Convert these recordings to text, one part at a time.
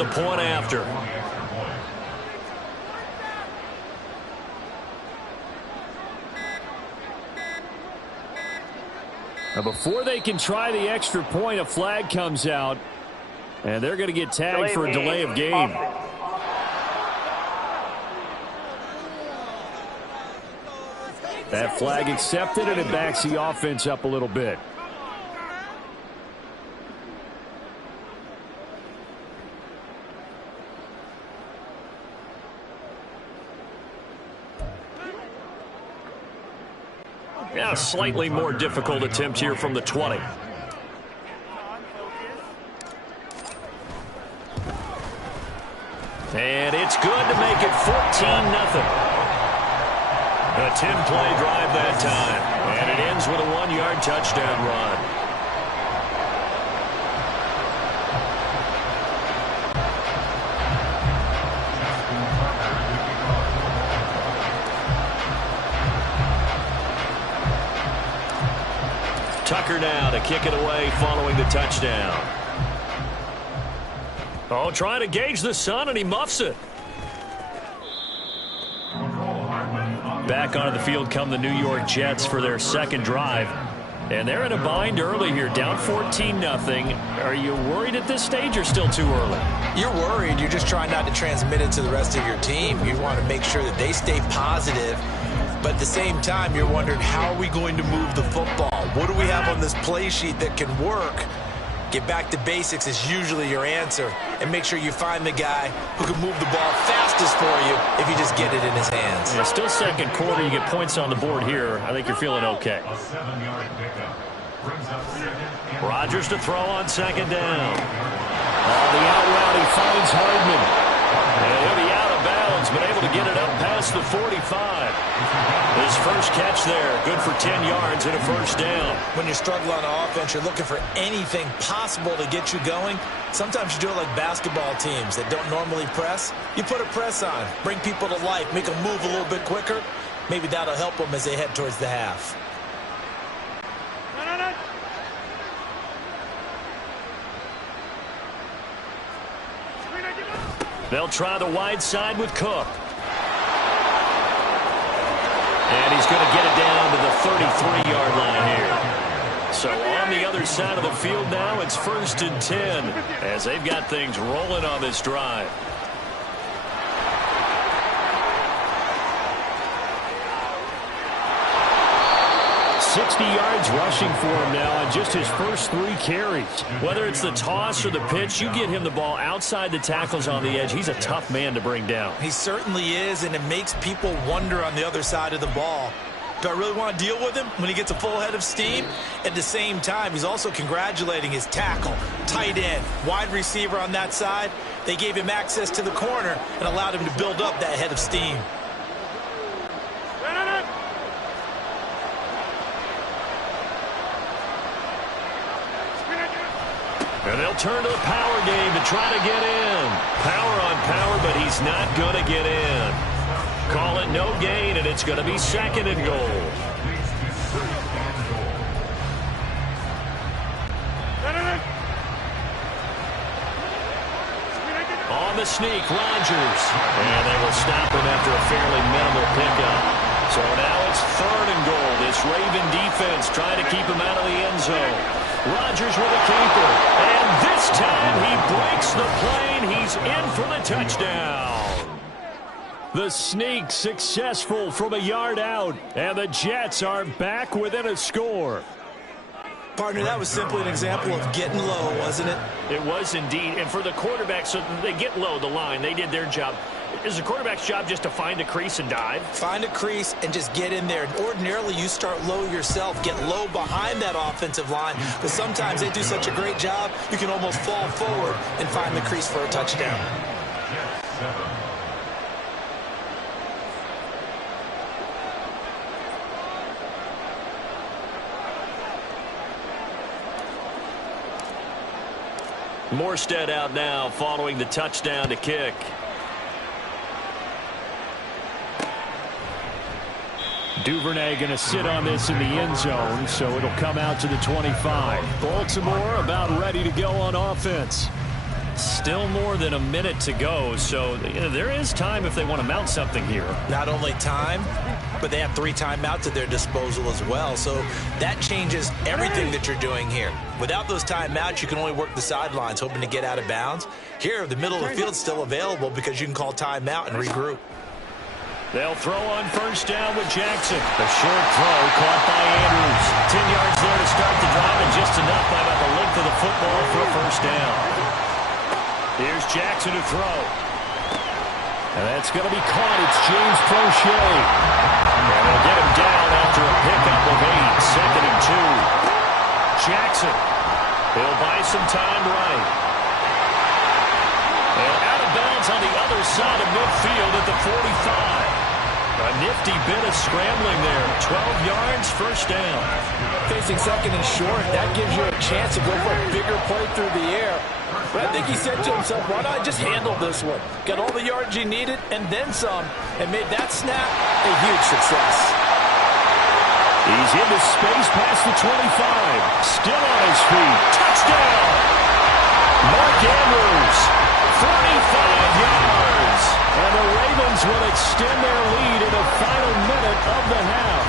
the point after. Now before they can try the extra point, a flag comes out, and they're going to get tagged for a delay of game. That flag accepted, and it backs the offense up a little bit. Yeah, slightly more difficult attempt here from the 20. And it's good to make it 14-0. A 10-play drive that time. And it ends with a 1-yard touchdown run. Tucker now to kick it away following the touchdown. Oh, trying to gauge the sun, and he muffs it. Back onto the field come the New York Jets for their second drive. And they're in a bind early here, down 14-0. Are you worried at this stage or still too early? You're worried. You're just trying not to transmit it to the rest of your team. You want to make sure that they stay positive. But at the same time, you're wondering, how are we going to move the football? What do we have on this play sheet that can work? Get back to basics is usually your answer. And make sure you find the guy who can move the ball fastest for you if you just get it in his hands. Yeah, still second quarter. You get points on the board here. I think you're feeling okay. Rodgers to throw on second down. On the out route, he finds Hardman. And he'll be out of bounds, but able to get it up past the 45. His first catch there, good for 10 yards and a first down. When you struggle on offense, you're looking for anything possible to get you going. Sometimes you do it like basketball teams that don't normally press. You put a press on, bring people to life, make them move a little bit quicker. Maybe that'll help them as they head towards the half. They'll try the wide side with Cook. And he's going to get it down to the 33-yard line here. So on the other side of the field now, it's 1st and 10 as they've got things rolling on this drive. $60 yards rushing for him now on just his first 3 carries. Whether it's the toss or the pitch, you get him the ball outside the tackles on the edge. He's a tough man to bring down. He certainly is, and it makes people wonder on the other side of the ball. Do I really want to deal with him when he gets a full head of steam? At the same time, he's also congratulating his tackle, tight end, wide receiver on that side. They gave him access to the corner and allowed him to build up that head of steam. And they'll turn to the power game to try to get in. Power on power, but he's not going to get in. Call it no gain, and it's going to be 2nd and goal. On the sneak, Rodgers. And they will stop him after a fairly minimal pickup. So now it's 3rd and goal. This Raven defense trying to keep him out of the end zone. Rodgers with a keeper. And this time he breaks the plane. He's in for the touchdown. The sneak successful from a yard out. And the Jets are back within a score. Partner, that was simply an example of getting low, wasn't it? It was indeed. And for the quarterback, so they get low the line. They did their job. Is the quarterback's job just to find a crease and dive? Find a crease and just get in there. Ordinarily, you start low yourself, get low behind that offensive line. But sometimes they do such a great job, you can almost fall forward and find the crease for a touchdown. Morstead out now following the touchdown to kick. Duvernay going to sit on this in the end zone, so it'll come out to the 25. Baltimore about ready to go on offense. Still more than a minute to go, so there is time if they want to mount something here. Not only time, but they have 3 timeouts at their disposal as well. So that changes everything that you're doing here. Without those timeouts, you can only work the sidelines, hoping to get out of bounds. Here, the middle of the field's still available because you can call timeout and regroup. They'll throw on first down with Jackson. The short throw caught by Andrews. 10 yards there to start the drive, and just enough by about the length of the football for a first down. Here's Jackson to throw. And that's going to be caught. It's James Prochet. And they'll get him down after a pickup of 8. 2nd and 2. Jackson. He'll buy some time right. And out of bounds on the other side of midfield at the 45. A nifty bit of scrambling there. 12 yards, first down. Facing 2nd and short, that gives you a chance to go for a bigger play through the air. But I think he said to himself, why not just handle this one? Got all the yards he needed and then some, and made that snap a huge success. He's into space past the 25. Still on his feet. Touchdown! Mark Andrews, 45 yards. And the Ravens will extend their lead in the final minute of the half.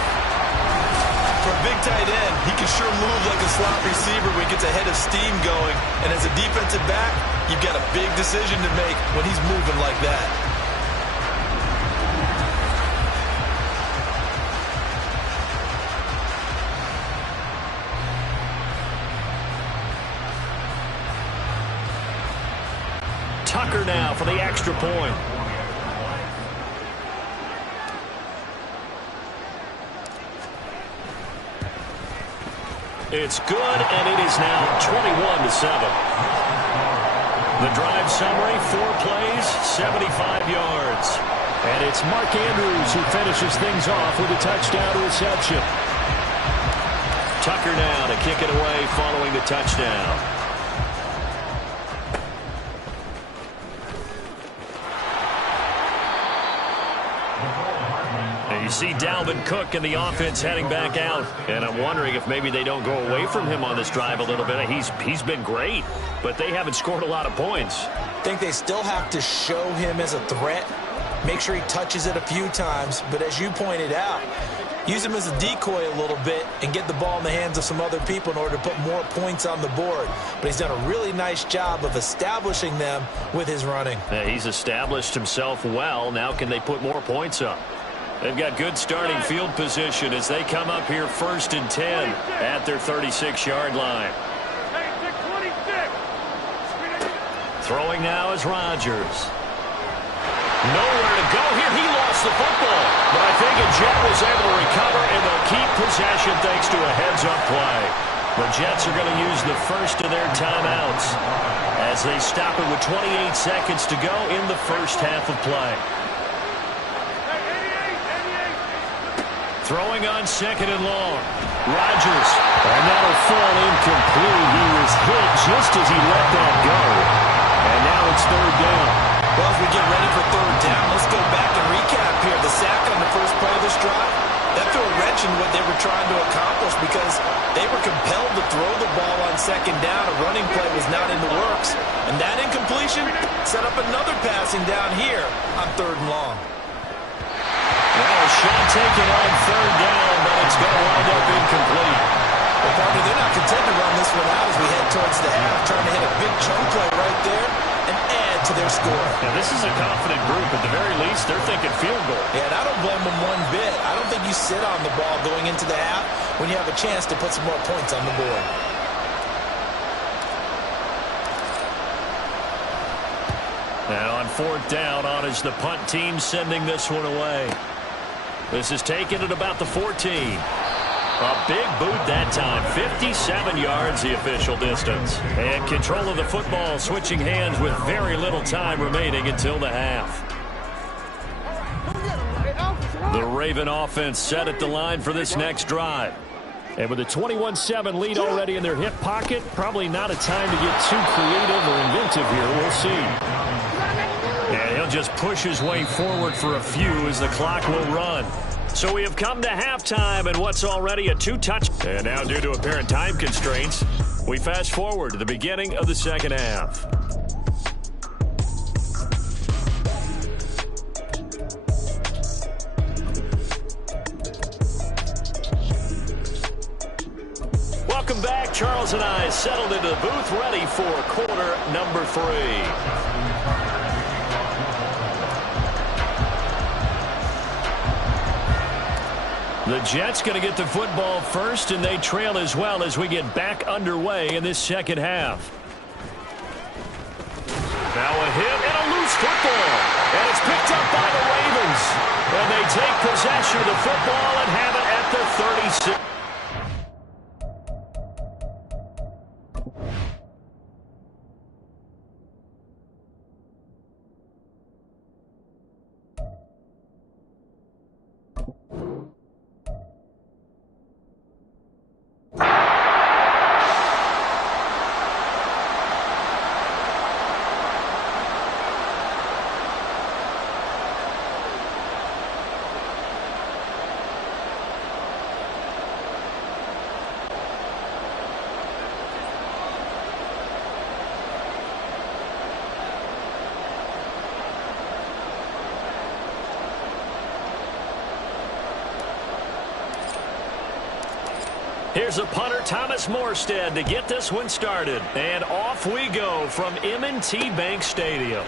For a big tight end, he can sure move like a slot receiver when he gets a head of steam going. And as a defensive back, you've got a big decision to make when he's moving like that. Tucker now for the extra point. It's good, and it is now 21-7. The drive summary, 4 plays, 75 yards. And it's Mark Andrews who finishes things off with a touchdown reception. Tucker now to kick it away following the touchdown. You see Dalvin Cook and the offense heading back out, and I'm wondering if maybe they don't go away from him on this drive a little bit. He's been great, but they haven't scored a lot of points. I think they still have to show him as a threat, make sure he touches it a few times, but as you pointed out, use him as a decoy a little bit and get the ball in the hands of some other people in order to put more points on the board. But he's done a really nice job of establishing them with his running. Yeah, he's established himself well. Now can they put more points up? They've got good starting field position as they come up here 1st and 10 at their 36-yard line. Throwing now is Rodgers. Nowhere to go here. He lost the football. But I think Jet was able to recover, and they'll keep possession thanks to a heads-up play. The Jets are going to use the first of their timeouts as they stop it with 28 seconds to go in the first half of play. Throwing on 2nd and long. Rodgers. And that'll fall incomplete. He was hit just as he let that go. And now it's 3rd down. Well, as we get ready for 3rd down, let's go back and recap here. The sack on the first play of this drive, that threw a wrench in what they were trying to accomplish because they were compelled to throw the ball on 2nd down. A running play was not in the works. And that incompletion set up another passing down here on 3rd and long. Well, a shot taken on 3rd down, but it's going to wind up incomplete. Well, partner, they're not content to run this one out as we head towards the half, trying to hit a big chunk play right there and add to their score. Yeah, this is a confident group. At the very least, they're thinking field goal. Yeah, and I don't blame them one bit. I don't think you sit on the ball going into the half when you have a chance to put some more points on the board. Now on 4th down, on is the punt team sending this one away. This is taken at about the 14. A big boot that time. 57 yards the official distance. And control of the football switching hands with very little time remaining until the half. The Raven offense set at the line for this next drive. And with a 21-7 lead already in their hip pocket, probably not a time to get too creative or inventive here. We'll see. And he'll just push his way forward for a few as the clock will run. So we have come to halftime and what's already a 2-touch. And now due to apparent time constraints, we fast forward to the beginning of the second half. fans and I settled into the booth ready for quarter number 3. The Jets going to get the football first, and they trail as well as we get back underway in this second half. Now a hit and a loose football. And it's picked up by the Ravens. And they take possession of the football and have it at the 36. Here's a punter, Thomas Morstead, to get this one started. And off we go from M&T Bank Stadium.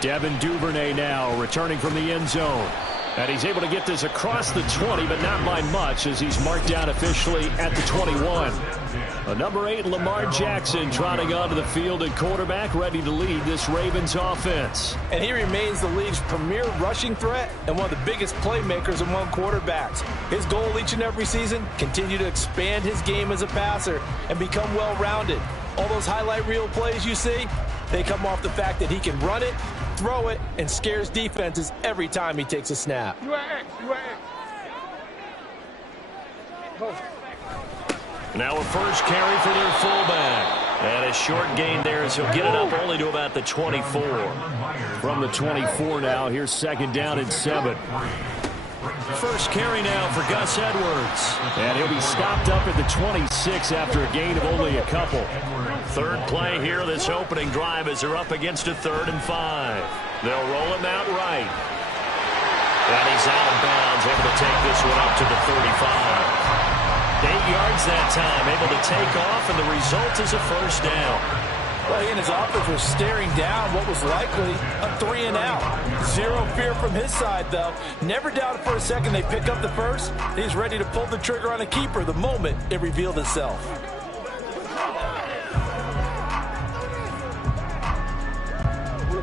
Devin Duvernay now returning from the end zone. And he's able to get this across the 20, but not by much as he's marked down officially at the 21. Number 8, Lamar Jackson, trotting onto the field at quarterback, ready to lead this Ravens offense. And he remains the league's premier rushing threat and one of the biggest playmakers among quarterbacks. His goal each and every season, continue to expand his game as a passer and become well-rounded. All those highlight reel plays you see, they come off the fact that he can run it, throw it, and scares defenses every time he takes a snap. Now a first carry for their fullback. And a short gain there as he'll get it up only to about the 24. From the 24 now, here's second down and 7. First carry now for Gus Edwards. And he'll be stopped up at the 26 after a gain of only a couple. Third play here this opening drive as they're up against a 3rd and 5. They'll roll him out right. And he's out of bounds, able to take this one up to the 35. 8 yards that time, able to take off, and the result is a first down. Well, he and his offense were staring down what was likely a 3 and out. Zero fear from his side, though. Never doubted for a second they pick up the first. He's ready to pull the trigger on a keeper the moment it revealed itself.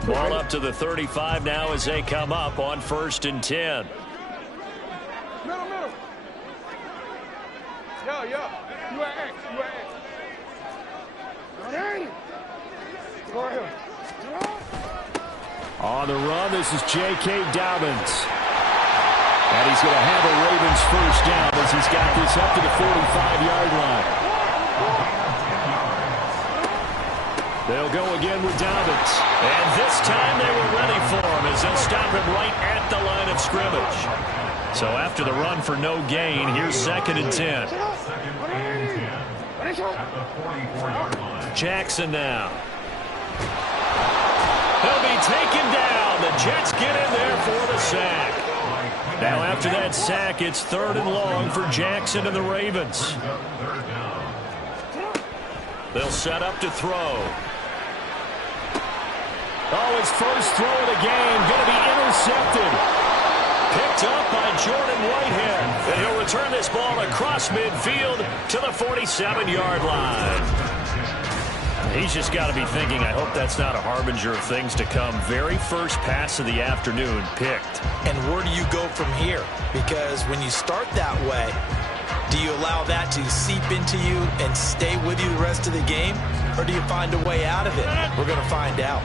Ball up to the 35 now as they come up on 1st and 10. Middle. Yo. You at X. Go ahead. On the run, this is J.K. Dobbins. And he's going to have a Ravens first down as he's got this up to the 45-yard line. They'll go again with Dobbins. And this time they were ready for him as they'll stop him right at the line of scrimmage. So after the run for no gain, here's 2nd and 10. Jackson now. He'll be taken down. The Jets get in there for the sack. Now after that sack, it's 3rd and long for Jackson and the Ravens. They'll set up to throw. Oh, his first throw of the game going to be intercepted. Picked up by Jordan Whitehead. And he'll return this ball across midfield to the 47-yard line. He's just got to be thinking, I hope that's not a harbinger of things to come. Very first pass of the afternoon picked. And where do you go from here? Because when you start that way, do you allow that to seep into you and stay with you the rest of the game? Or do you find a way out of it? We're going to find out.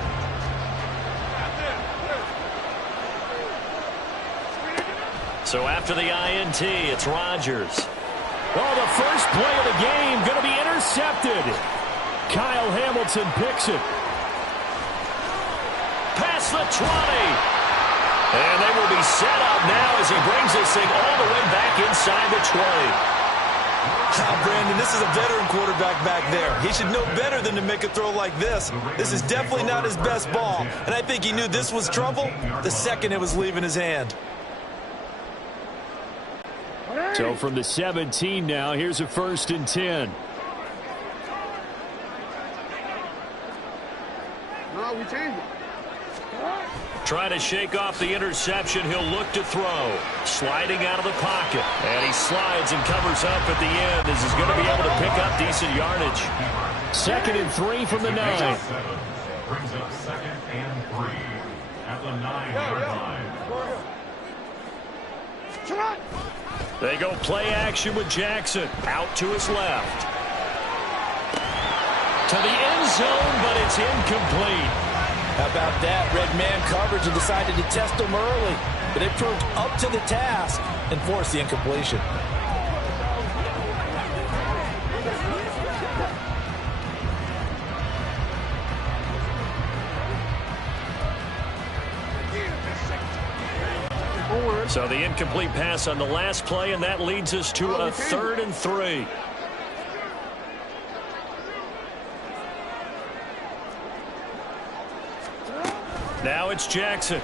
So after the INT, it's Rodgers. Oh, the first play of the game going to be intercepted. Kyle Hamilton picks it. Past the 20. And they will be set up now as he brings this thing all the way back inside the 20. Brandon, this is a veteran quarterback back there. He should know better than to make a throw like this. This is definitely not his best ball. And I think he knew this was trouble the second it was leaving his hand. So from the 17 now, here's a 1st and 10. out, we change it. Trying to shake off the interception. He'll look to throw. Sliding out of the pocket. And he slides and covers up at the end as he's going to be able to pick up decent yardage. 2nd and 3 from the 9. Brings up 2nd and 3 at the 9-yard line. They go play action with Jackson. Out to his left. To the end zone, but it's incomplete. How about that? Red man coverage and decided to test them early. But they proved up to the task and forced the incompletion. So the incomplete pass on the last play, and that leads us to a 3rd and 3. Now it's Jackson.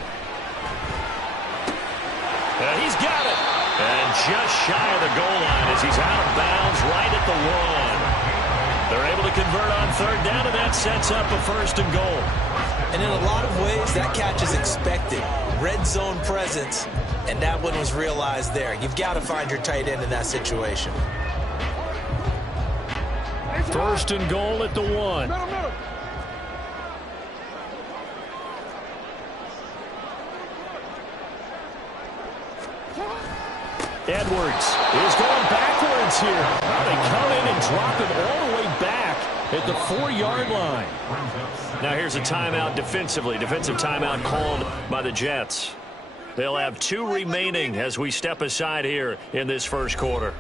And he's got it. And just shy of the goal line as he's out of bounds right at the 1. They're able to convert on 3rd down, and that sets up a 1st and goal. And in a lot of ways, that catch is expected. Red zone presence, and that one was realized there. You've got to find your tight end in that situation. 1st and goal at the 1. Edwards is going backwards here. They come in and drop him all the way back at the 4-yard line. Now here's a timeout defensively. Defensive timeout called by the Jets. They'll have 2 remaining as we step aside here in this 1st quarter.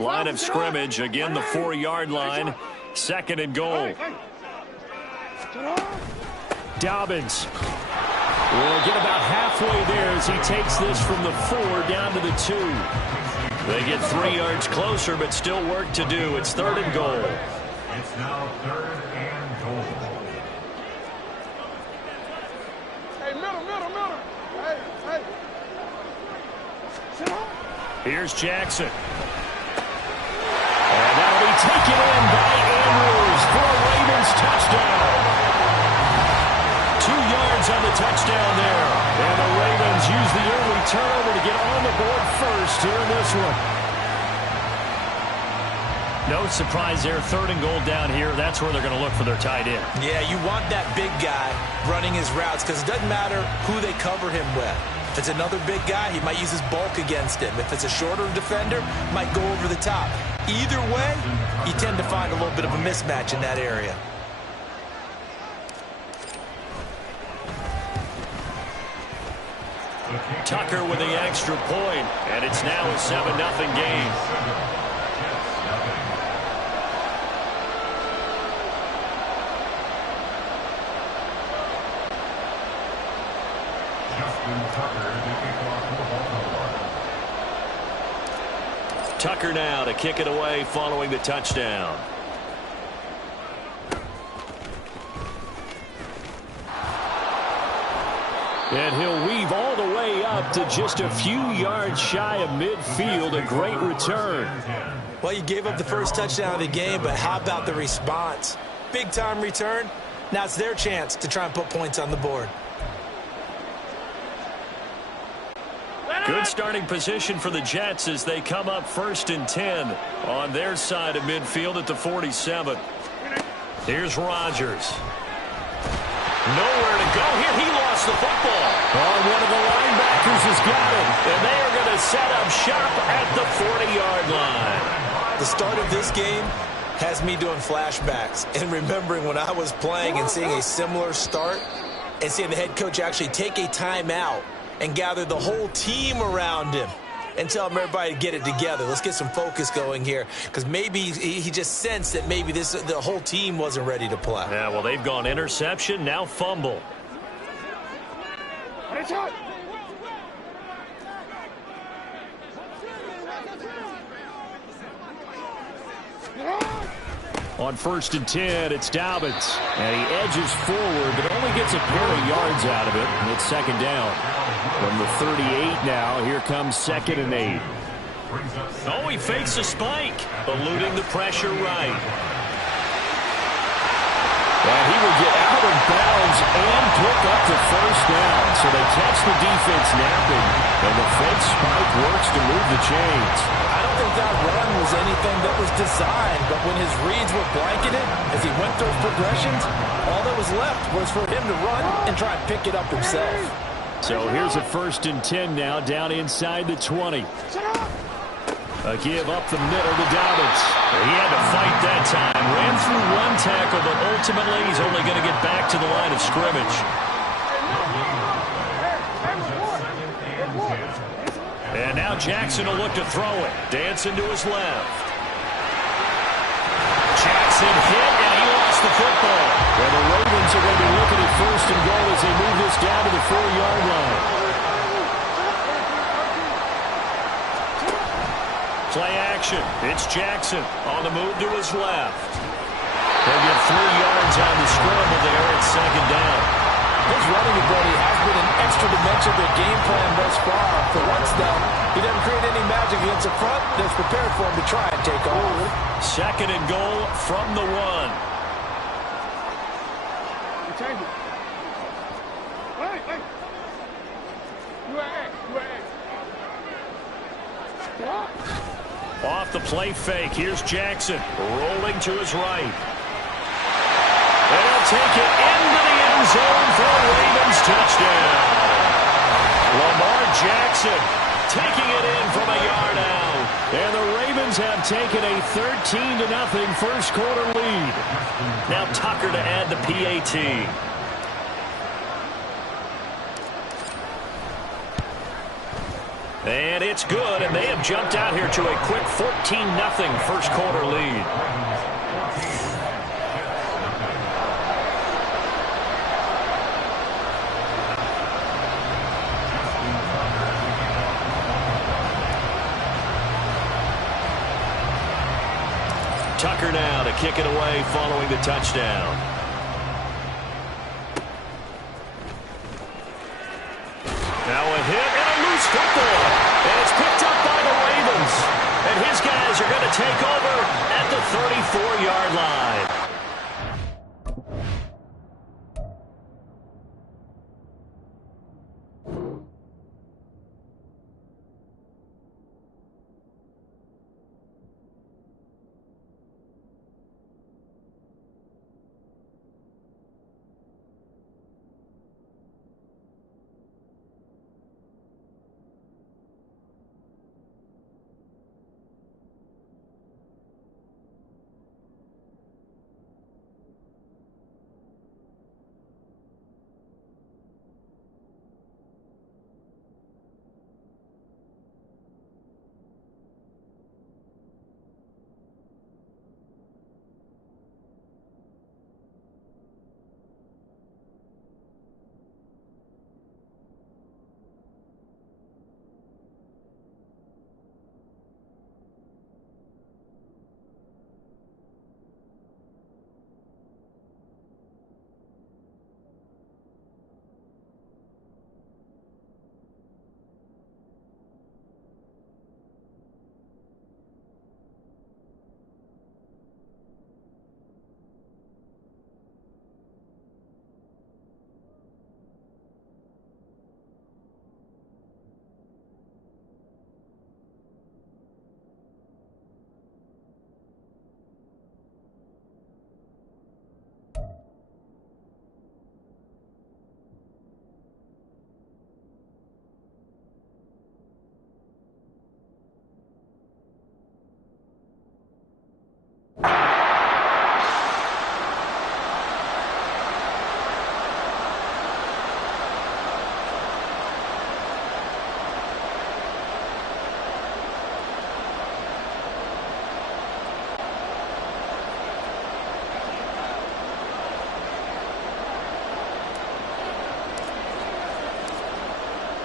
Line of scrimmage, again the 4-yard line. 2nd and goal. Dobbins will get about halfway there as he takes this from the 4 down to the 2. They get 3 yards closer, but still work to do. It's 3rd and goal. It's now 3rd and goal. Hey, middle. Hey. Here's Jackson. And that'll be taken in by Andrews for a Ravens touchdown. 2 yards on the touchdown there. And the Ravens use the early turnover to get on the board first here in this one. No surprise there. 3rd and goal down here. That's where they're going to look for their tight end. Yeah, you want that big guy running his routes because it doesn't matter who they cover him with. If it's another big guy, he might use his bulk against him. If it's a shorter defender, might go over the top. Either way, you tend to find a little bit of a mismatch in that area. Tucker with the extra point, and it's now a 7-0 game. Tucker now to kick it away following the touchdown. And he'll weave all the way up to just a few yards shy of midfield. A great return. Well, you gave up the first touchdown of the game, but how about the response? Big-time return. Now it's their chance to try and put points on the board. Good starting position for the Jets as they come up 1st and 10 on their side of midfield at the 47. Here's Rodgers. Nowhere to go here. He lost the football. Oh, one of the linebackers has got it. And they are going to set up shop at the 40-yard line. The start of this game has me doing flashbacks and remembering when I was playing and seeing a similar start and seeing the head coach actually take a timeout and gather the whole team around him and tell him everybody to get it together. Let's get some focus going here because maybe he just sensed that maybe the whole team wasn't ready to play. Yeah, well, they've gone interception, now fumble. On 1st and 10, it's Dobbins. And he edges forward, but only gets a pair of yards out of it. And it's 2nd down. From the 38 now, here comes 2nd and 8. Oh, he fakes a spike, eluding the pressure right. And he will get out of bounds and pick up the 1st down. So they catch the defense napping, and the fake spike works to move the chains. I don't think that run was anything that was designed, but when his reads were blanketed, as he went through progressions, all that was left was for him to run and try and pick it up himself. So here's a 1st and 10 now, down inside the 20. A give up the middle to Dobbins. He had to fight that time. Ran through one tackle, but ultimately he's only going to get back to the line of scrimmage. And now Jackson will look to throw it. Dancing to his left. Jackson hit, and he lost the football. And the Ravens are going to be looking at 1st and goal as they move this down to the 4-yard line. Play action. It's Jackson on the move to his left. They'll get 3 yards on the scramble there at 2nd down. His running ability has been an extra dimension of their game plan thus far. For once, though, he doesn't create any magic against the front that's prepared for him to try and take off. 2nd and goal from the 1. Change it. Hey. Off the play fake, here's Jackson, rolling to his right. And he'll take it into the end zone for a Ravens touchdown. Lamar Jackson taking it in from a yard out. And the Ravens have taken a 13-0 first quarter lead. Now Tucker to add the PAT. And it's good, and they have jumped out here to a quick 14-0 first quarter lead. Tucker now to kick it away following the touchdown. Now a hit and a loose football. And it's picked up by the Ravens. And his guys are going to take over at the 34-yard line.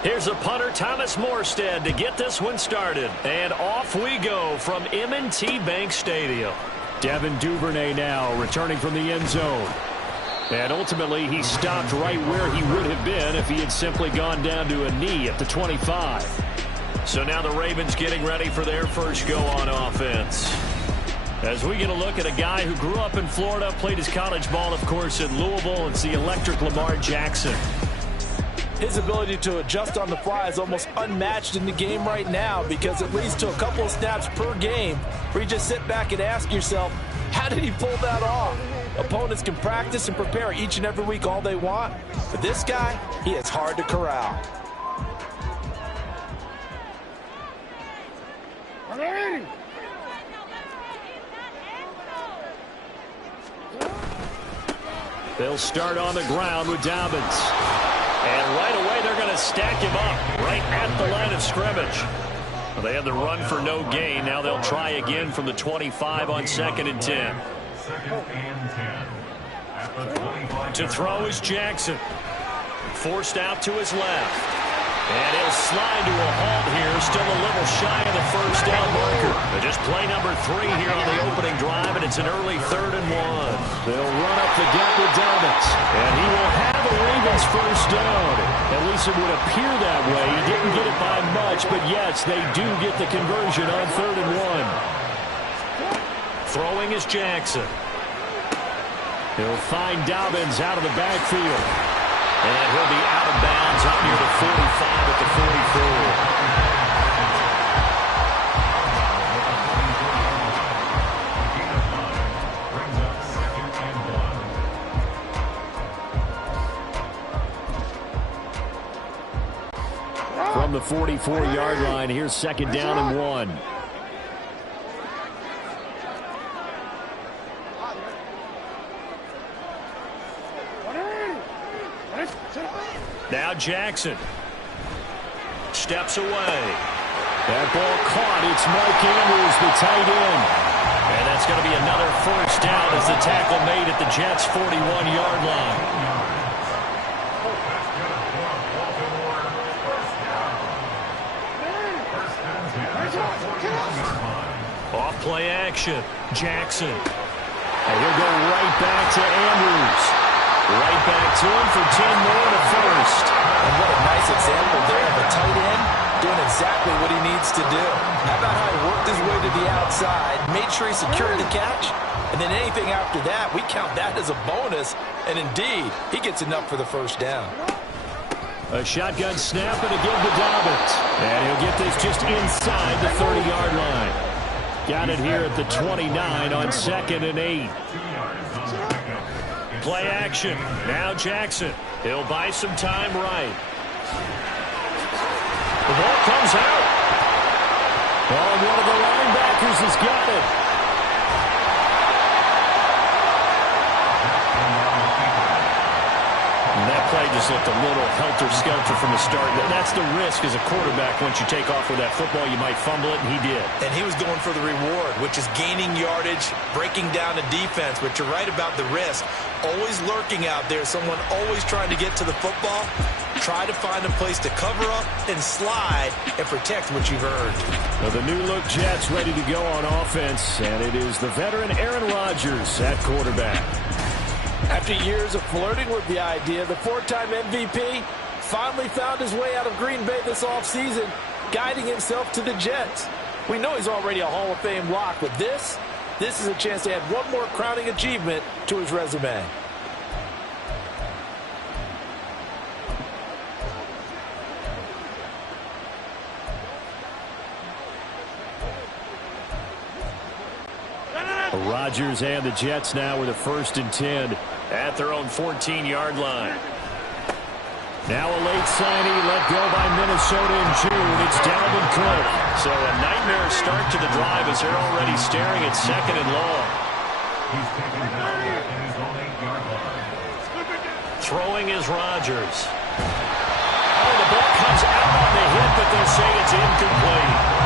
Here's a punter, Thomas Morstead, to get this one started. And off we go from M&T Bank Stadium. Devin Duvernay now returning from the end zone. And ultimately, he stopped right where he would have been if he had simply gone down to a knee at the 25. So now the Ravens getting ready for their first go on offense. As we get a look at a guy who grew up in Florida, played his college ball, of course, in Louisville. It's the electric Lamar Jackson. His ability to adjust on the fly is almost unmatched in the game right now, because it leads to a couple of snaps per game where you just sit back and ask yourself, how did he pull that off? Opponents can practice and prepare each and every week all they want, but this guy, he is hard to corral. They'll start on the ground with Dobbins. And right away, they're going to stack him up right at the line of scrimmage. Well, they had the run for no gain. Now they'll try again from the 25 on 2nd and 10. 2nd and 10. At the 25. To throw is Jackson. Forced out to his left. And he'll slide to a halt here. Still a little shy of the first down marker. But just play number 3 here on the opening drive, and it's an early 3rd and 1. They'll run up the gut with Dobbins. And he will have a Ravens first down. At least it would appear that way. He didn't get it by much, but yes, they do get the conversion on 3rd and 1. Throwing is Jackson. He'll find Dobbins out of the backfield. And he'll be out of bounds up near the 45 at the 44. From the 44-yard line, here's 2nd down and 1. Now Jackson steps away. That ball caught. It's Mike Andrews, the tight end. And that's going to be another first down as the tackle made at the Jets' 41-yard line. Off play action. Jackson. And he'll go right back to Andrews. Right back to him for 10 more to first. And what a nice example there of a tight end doing exactly what he needs to do. How about how he worked his way to the outside, made sure he secured the catch, and then anything after that, we count that as a bonus. And indeed, he gets enough for the first down. A shotgun snap and a give to Dobbins. And he'll get this just inside the 30-yard line. Got it here at the 29 on 2nd and 8. Play action. Now Jackson. He'll buy some time right. The ball comes out. Oh, one of the linebackers has got it. And that play just looked a little helter-skelter from the start. That's the risk as a quarterback. Once you take off with that football, you might fumble it, and he did. And he was going for the reward, which is gaining yardage, breaking down the defense. But you're right about the risk. Always lurking out there, someone always trying to get to the football. Try to find a place to cover up and slide and protect what you've earned. Well, the new-look Jets ready to go on offense, and it is the veteran Aaron Rodgers at quarterback. After years of flirting with the idea, the 4-time MVP finally found his way out of Green Bay this offseason, guiding himself to the Jets. We know he's already a Hall of Fame lock, but this is a chance to add one more crowning achievement to his resume. Rodgers and the Jets now with a 1st and 10 at their own 14-yard line. Now a late signing let go by Minnesota in June. It's Dalvin Cook. So a nightmare start to the drive as they're already staring at 2nd and long. He's taken down at his own 8-yard line. Throwing is Rodgers. Oh, the ball comes out on the hit, but they'll say it's incomplete.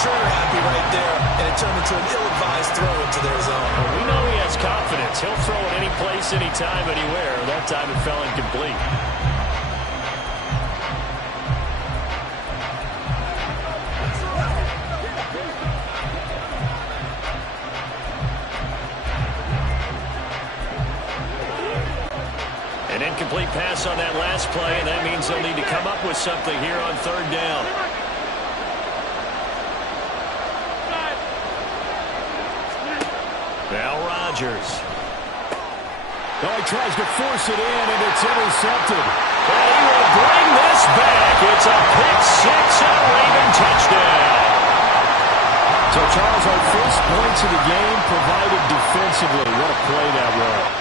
Turner happy right there, and it turned into an ill-advised throw into their zone. Well, we know he has confidence. He'll throw it any place, anytime, anywhere. That time it fell incomplete. An incomplete pass on that last play, and that means they'll need to come up with something here on third down. Now Rodgers. Oh, he tries to force it in, and it's intercepted. They will bring this back. It's a pick six and a Raven touchdown. So, Charles, our first points of the game provided defensively. What a play that was.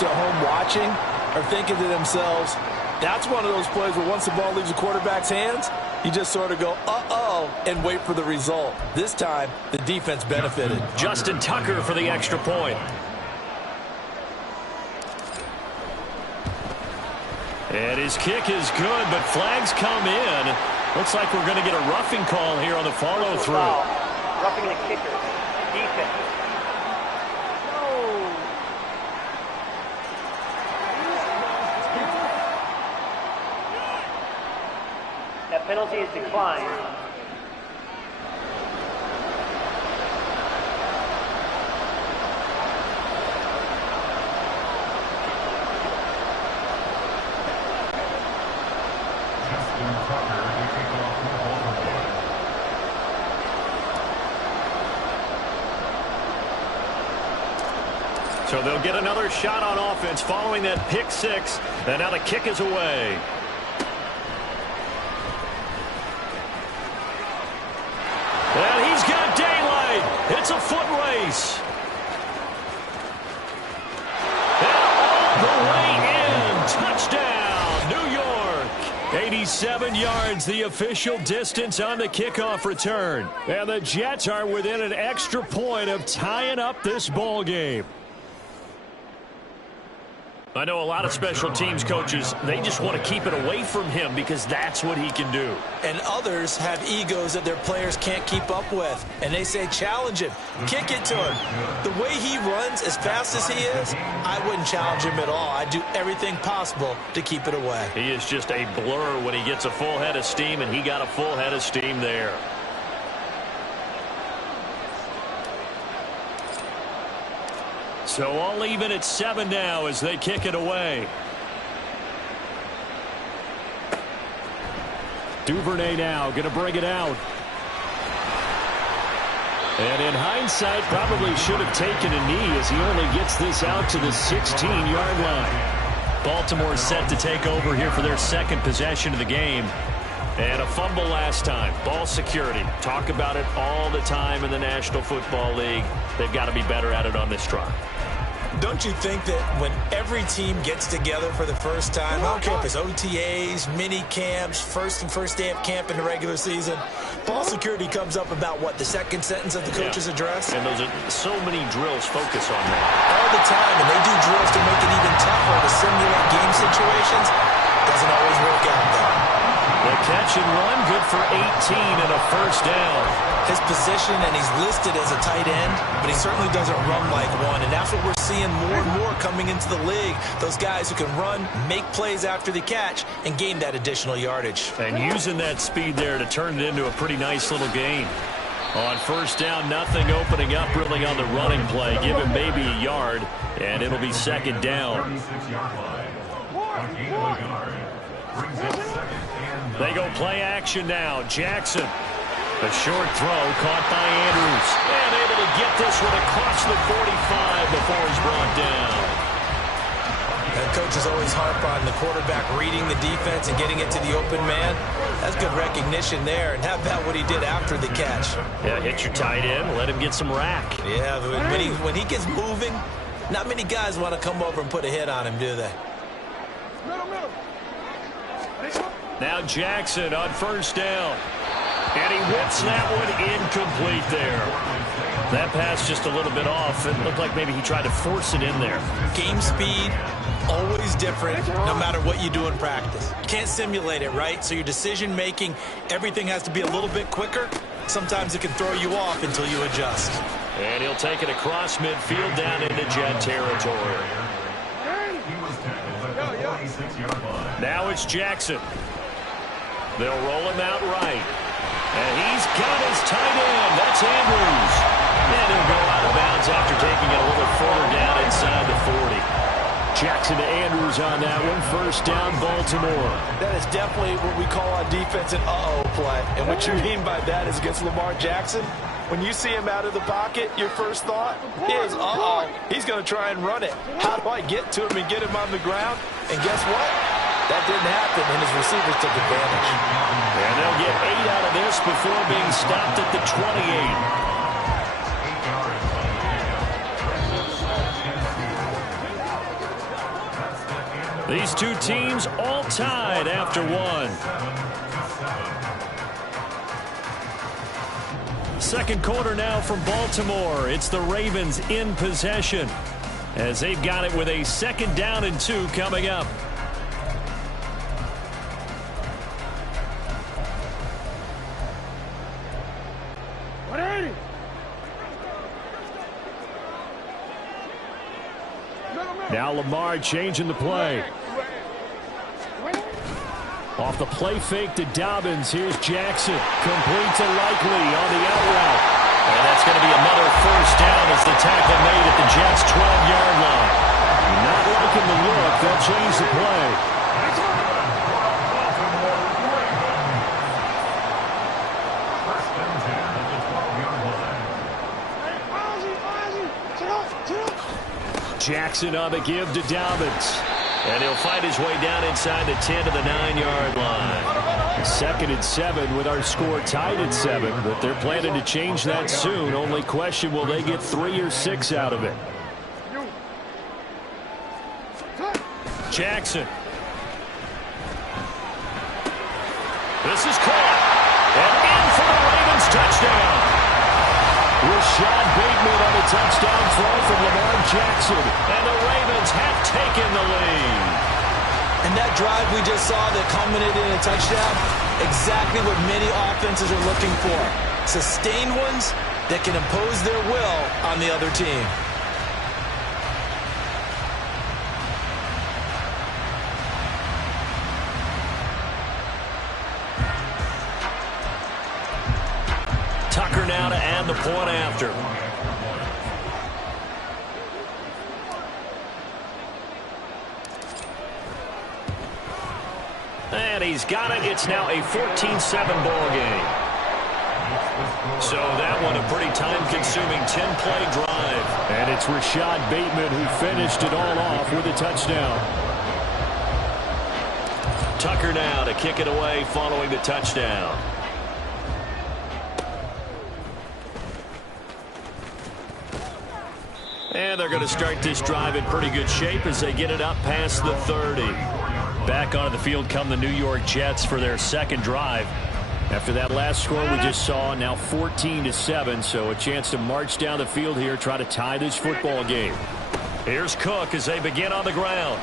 folks at home watching are thinking to themselves, that's one of those plays where once the ball leaves the quarterback's hands, you just sort of go, uh-oh, and wait for the result. This time, the defense benefited. Justin Tucker for the extra point. And his kick is good, but flags come in. Looks like we're going to get a roughing call here on the follow-through. Roughing the kicker. Defense. That penalty is declined. Justin Tucker to kick off the Baltimore. So they'll get another shot on offense following that pick six. And now the kick is away. And he's got daylight. It's a foot race. And all the way in. Touchdown, New York. 87 yards, the official distance on the kickoff return. And the Jets are within an extra point of tying up this ball game. I know a lot of special teams coaches, they just want to keep it away from him because that's what he can do. And others have egos that their players can't keep up with. And they say, challenge him. Kick it to him. The way he runs as fast as he is, I wouldn't challenge him at all. I'd do everything possible to keep it away. He is just a blur when he gets a full head of steam, and he got a full head of steam there. So all even at 7 now as they kick it away. Duvernay now going to bring it out. And in hindsight, probably should have taken a knee as he only gets this out to the 16-yard line. Baltimore set to take over here for their second possession of the game. And a fumble last time. Ball security. Talk about it all the time in the National Football League. They've got to be better at it on this drive. Don't you think that when every team gets together for the first time, I don't care if it's OTAs, mini camps, first day of camp in the regular season, ball security comes up about what, the second sentence of the coach's address? And those are so many drills focus on that. All the time, and they do drills to make it even tougher to simulate game situations. Doesn't always work out, though. The catch and run, good for 18 and a first down. His position, and he's listed as a tight end, but he certainly doesn't run like one, and that's what we're seeing more and more coming into the league. Those guys who can run, make plays after the catch, and gain that additional yardage. And using that speed there to turn it into a pretty nice little gain. On first down, nothing opening up really on the running play. Give him maybe a yard, and it'll be second down. 36-yard line. A gain of a yard. Brings up second and 9. They go play action now. Jackson. A short throw caught by Andrews. And able to get this one across the 45 before he's brought down. And coaches always harp on the quarterback reading the defense and getting it to the open man. That's good recognition there. And how about what he did after the catch? Yeah, hit your tight end, let him get some rack. Yeah, when he gets moving, not many guys want to come over and put a hit on him, do they? Now Jackson on first down. And he whips that one incomplete there. That pass just a little bit off. It looked like maybe he tried to force it in there. Game speed, always different, no matter what you do in practice. You can't simulate it, right? So your decision-making, everything has to be a little bit quicker. Sometimes it can throw you off until you adjust. And he'll take it across midfield down into Jet territory. He was tackled at the 46-yard line. Now it's Jackson. They'll roll him out right. And he's got his tight end. That's Andrews. And he'll go out of bounds after taking it a little further down inside the 40. Jackson to Andrews on that one. First down, Baltimore. That is definitely what we call on defense an uh-oh play. And what you mean by that is against Lamar Jackson, when you see him out of the pocket, your first thought is, uh-oh, he's going to try and run it. How do I get to him and get him on the ground? And guess what? That didn't happen, and his receivers took advantage. And they'll get 8 out of this before being stopped at the 28. These two teams all tied after one. Second quarter now from Baltimore. It's the Ravens in possession as they've got it with a 2nd down and 2 coming up. Now Lamar changing the play. Off the play fake to Dobbins. Here's Jackson. Complete to Likely on the out route. And that's going to be another 1st down as the tackle made at the Jets' 12-yard line. Not liking the look. They'll change the play. Jackson on the give to Dobbins. And he'll find his way down inside the 10 to the 9-yard line. 2nd and 7 with our score tied at 7. But they're planning to change that soon. Only question, will they get 3 or 6 out of it? Jackson. This is caught. And in for the Ravens touchdown. Rashad Bateman on the touchdown throw from Lamar Jackson. And the Ravens have taken the lead. And that drive we just saw that culminated in a touchdown, exactly what many offenses are looking for. Sustained ones that can impose their will on the other team. Tucker now to add the point after. And he's got it. It's now a 14-7 ball game. So that one a pretty time-consuming 10-play drive. And it's Rashad Bateman who finished it all off with a touchdown. Tucker now to kick it away following the touchdown. And they're going to start this drive in pretty good shape as they get it up past the 30. Back onto the field come the New York Jets for their 2nd drive. After that last score we just saw, now 14-7, so a chance to march down the field here, try to tie this football game. Here's Cook as they begin on the ground.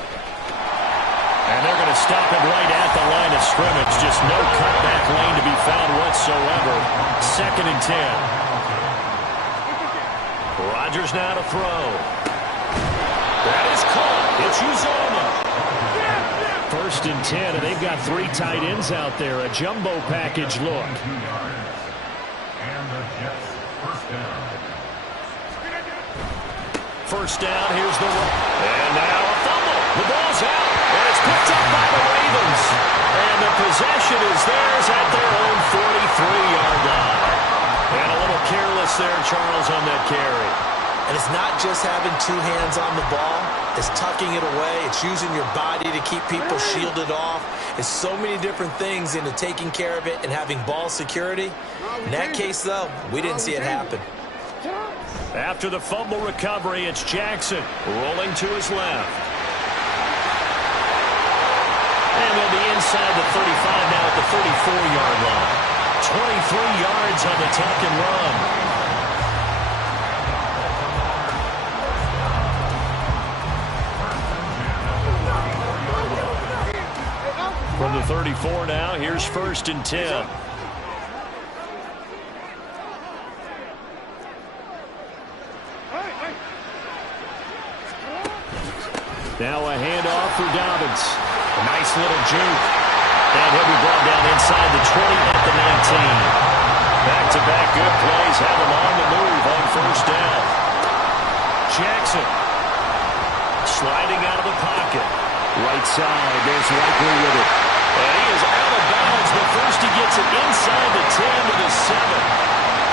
And they're going to stop him right at the line of scrimmage. Just no cutback lane to be found whatsoever. 2nd and 10. Rodgers now to throw. That is caught. It's Uzoma. 1st and 10, and they've got 3 tight ends out there. A jumbo package look. And the Jets First down, here's the run. And now a fumble. The ball's out, and it's picked up by the Ravens. And the possession is theirs at their own 43-yard line. And a little careless there, Charles, on that carry. And it's not just having 2 hands on the ball. It's tucking it away. It's using your body to keep people shielded off. It's so many different things into taking care of it and having ball security. In that case, though, we didn't see it happen. After the fumble recovery, it's Jackson rolling to his left. And they'll be inside the 35 now at the 34-yard line. 23 yards on the tuck and run. From the 34 now, here's 1st and 10. Now a handoff for Dobbins. A nice little juke. And he'll be brought down inside the 20 at the 19. Back-to-back good plays have him on the move on 1st down. Jackson sliding out of the pocket. Right side, there's Likely with it. And he is out of bounds, but first he gets it inside the 10 to the 7.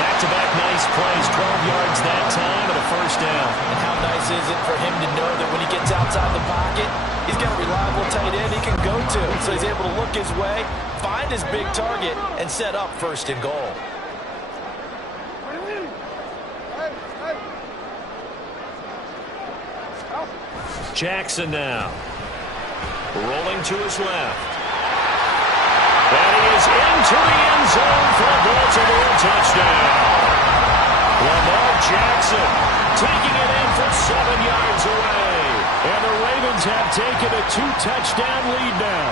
Back-to-back nice plays, 12 yards that time and a 1st down. And how nice is it for him to know that when he gets outside the pocket, he's got a reliable tight end he can go to. So he's able to look his way, find his big target, and set up 1st and goal. Jackson now. Rolling to his left. And he is into the end zone for a Baltimore touchdown. Lamar Jackson taking it in from 7 yards away. And the Ravens have taken a 2-touchdown lead now.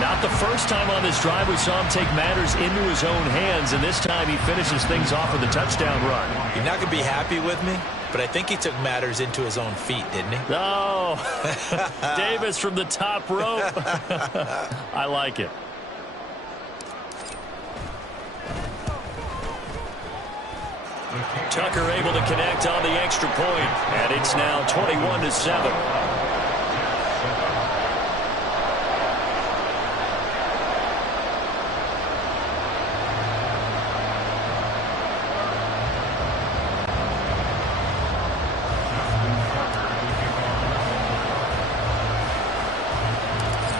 Not the first time on this drive we saw him take matters into his own hands, and this time he finishes things off with a touchdown run. You're not going to be happy with me, but I think he took matters into his own feet, didn't he? Oh, Davis from the top rope. I like it. Tucker able to connect on the extra point, and it's now 21-7.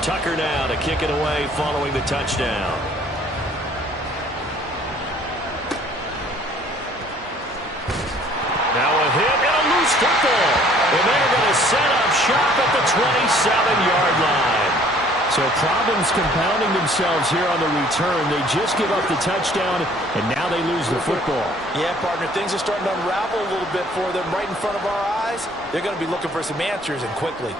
Tucker now to kick it away following the touchdown. Now a hit and a loose football. And they're going to set up shop at the 27-yard line. So problems compounding themselves here on the return. They just give up the touchdown, and now they lose the football. Yeah, partner, things are starting to unravel a little bit for them right in front of our eyes. They're going to be looking for some answers, and quickly.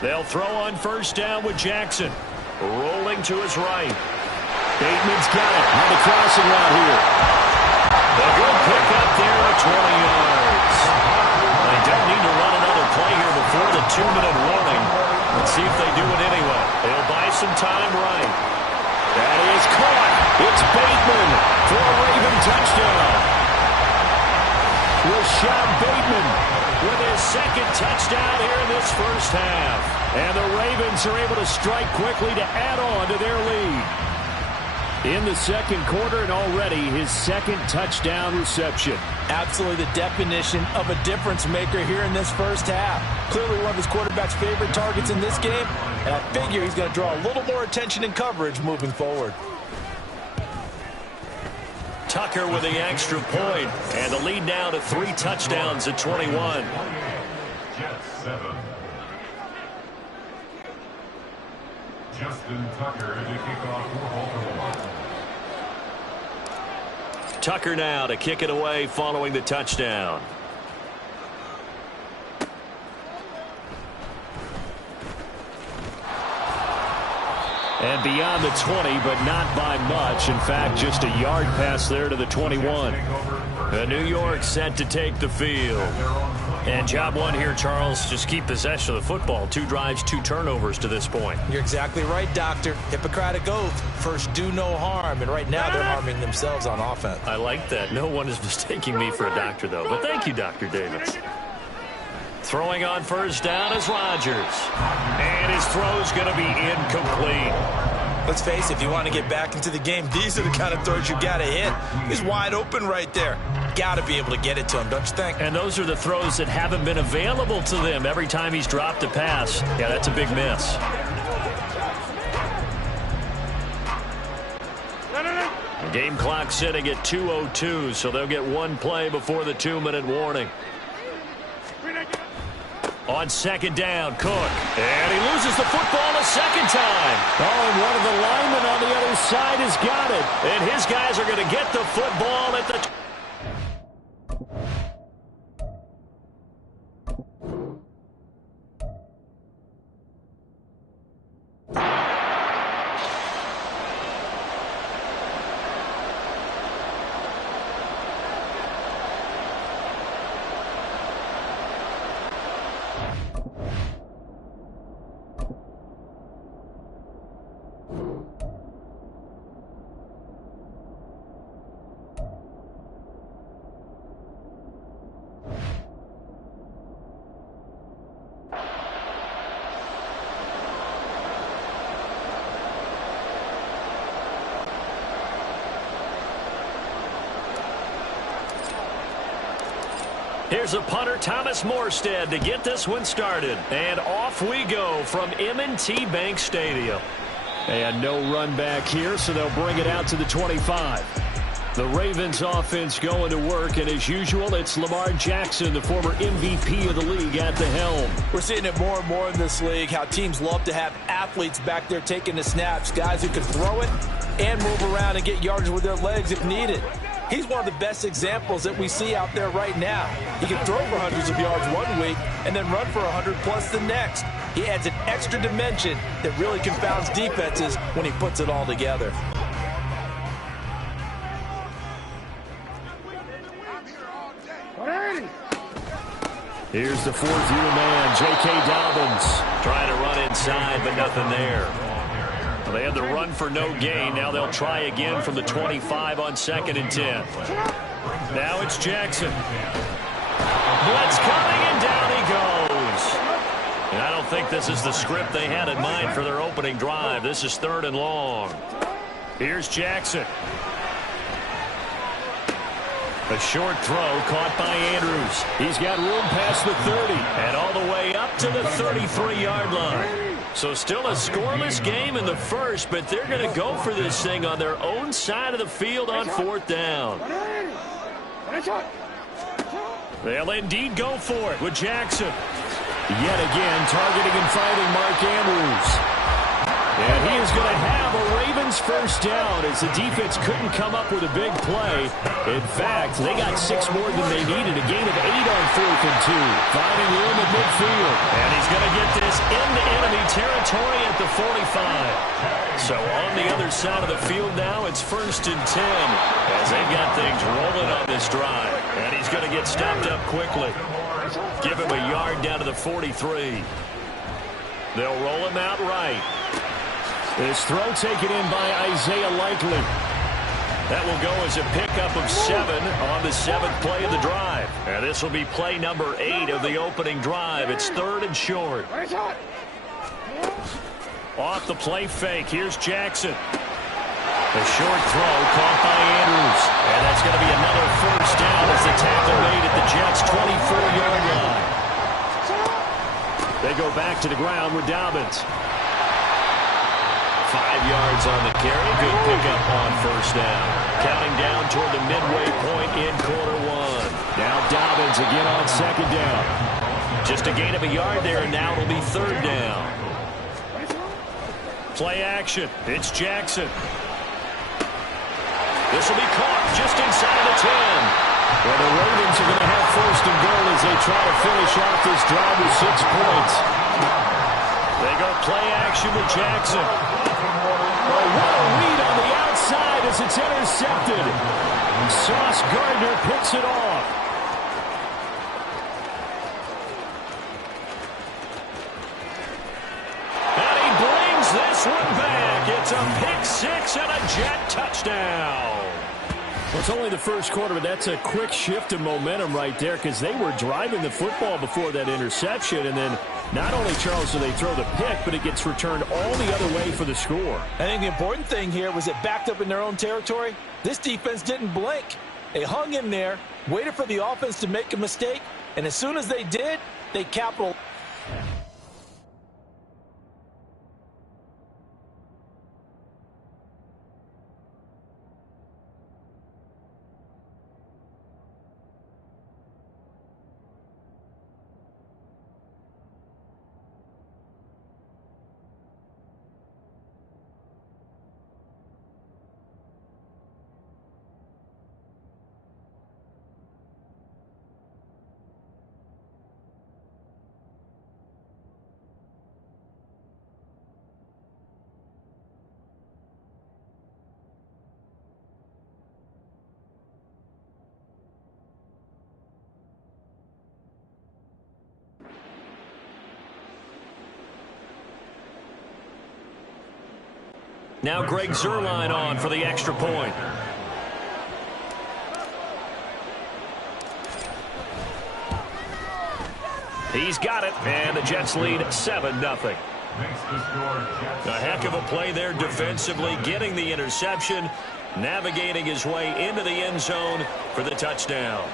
They'll throw on first down with Jackson. Rolling to his right. Bateman's got it on the crossing route here. A good pick up there at 20 yards. They don't need to run another play here before the 2-minute warning. Let's see if they do it anyway. They'll buy some time right. That is caught. It's Bateman for a Raven touchdown. Rashad Bateman with his second touchdown here in this first half. And the Ravens are able to strike quickly to add on to their lead. In the second quarter, and already his second touchdown reception. Absolutely the definition of a difference maker here in this first half. Clearly one of his quarterback's favorite targets in this game, and I figure he's going to draw a little more attention and coverage moving forward. Tucker with the extra point, and the lead now to 3 touchdowns at 21. Jets 7. Justin Tucker to kick off for Baltimore. Tucker now to kick it away following the touchdown. And beyond the 20, but not by much. In fact, just a yard pass there to the 21. New York set to take the field. And job one here, Charles, just keep possession of the football. 2 drives, 2 turnovers to this point. You're exactly right, Doctor. Hippocratic oath. First, do no harm. And right now, they're harming themselves on offense. I like that. No one is mistaking me for a doctor, though. But thank you, Dr. Davis. Throwing on first down is Rodgers. And his throw's going to be incomplete. Let's face it, if you want to get back into the game, these are the kind of throws you got to hit. He's wide open right there. Got to be able to get it to him, don't you think? And those are the throws that haven't been available to them every time he's dropped a pass. Yeah, that's a big miss. The game clock sitting at 2:02, so they'll get 1 play before the 2-minute warning. On second down, Cook. And he loses the football a second time. Oh, and one of the linemen on the other side has got it. And his guys are going to get the football at the... Here's a punter, Thomas Morstead, to get this one started. And off we go from M&T Bank Stadium. And no run back here, so they'll bring it out to the 25. The Ravens offense going to work, and as usual, it's Lamar Jackson, the former MVP of the league, at the helm. We're seeing it more and more in this league, how teams love to have athletes back there taking the snaps, guys who can throw it and move around and get yardage with their legs if needed. He's one of the best examples that we see out there right now. He can throw for hundreds of yards one week and then run for 100+ the next. He adds an extra dimension that really confounds defenses when he puts it all together. Here's the fourth year man, J.K. Dobbins, trying to run inside, but nothing there. Well, they had the run for no gain. Now they'll try again from the 25 on 2nd and 10. Now it's Jackson. Blitz coming, and down he goes. And I don't think this is the script they had in mind for their opening drive. This is 3rd and long. Here's Jackson. A short throw caught by Andrews. He's got room past the 30 and all the way up to the 33-yard line. So still a scoreless game in the first, but they're going to go for this thing on their own side of the field on 4th down. They'll indeed go for it with Jackson. Yet again, targeting and fighting Mark Andrews. And he is going to have a Ravens first down as the defense couldn't come up with a big play. In fact, they got 6 more than they needed. A gain of 8 on 4th and 2. Finding room at midfield. And he's going to get this into enemy territory at the 45. So on the other side of the field now, it's 1st and 10 as they've got things rolling on this drive. And he's going to get stopped up quickly. Give him a yard down to the 43. They'll roll him out right. This throw taken in by Isaiah Likely. That will go as a pickup of 7 on the 7th play of the drive. And this will be play number 8 of the opening drive. It's 3rd and short. Off the play fake. Here's Jackson. A short throw caught by Andrews. And that's going to be another first down as the tackle made at the Jets' 24-yard line. They go back to the ground with Dobbins. 5 yards on the carry. Good pickup on first down. Counting down toward the midway point in quarter 1. Now Dobbins again on 2nd down. Just a gain of a yard there, and now it'll be 3rd down. Play action. It's Jackson. This will be caught just inside of the 10. Well, the Ravens are going to have 1st and goal as they try to finish off this drive with 6 points. They go play action with Jackson. Oh, what a read on the outside as it's intercepted. Sauce Gardner picks it off. And he brings this one back. It's a pick 6 and a Jet touchdown. Well, it's only the first quarter, but that's a quick shift in momentum right there because they were driving the football before that interception. And then not only, Charles, do they throw the pick, but it gets returned all the other way for the score. I think the important thing here was it backed up in their own territory. This defense didn't blink. They hung in there, waited for the offense to make a mistake, and as soon as they did, they capitalized. Now Greg Zuerlein on for the extra point. He's got it, and the Jets lead 7-0. A heck of a play there defensively, getting the interception, navigating his way into the end zone for the touchdown.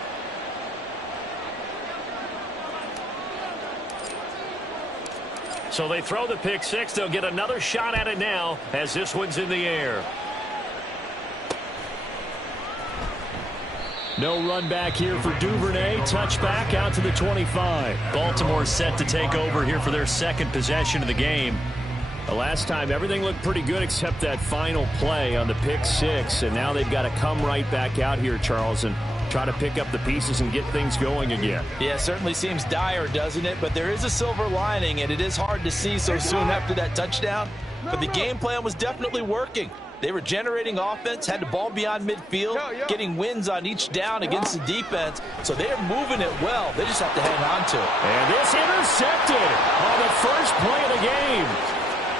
So they throw the pick 6. They'll get another shot at it now as this one's in the air. No run back here for Duvernay. Touchback out to the 25. Baltimore set to take over here for their second possession of the game. The last time, everything looked pretty good except that final play on the pick six. And now they've got to come right back out here, Charles, and try to pick up the pieces and get things going again. Yeah, it certainly seems dire, doesn't it? But there is a silver lining, and it is hard to see so soon after that touchdown. But the game plan was definitely working. They were generating offense, had the ball beyond midfield, getting wins on each down against the defense. So they're moving it well. They just have to hang on to it. And this intercepted on the first play of the game.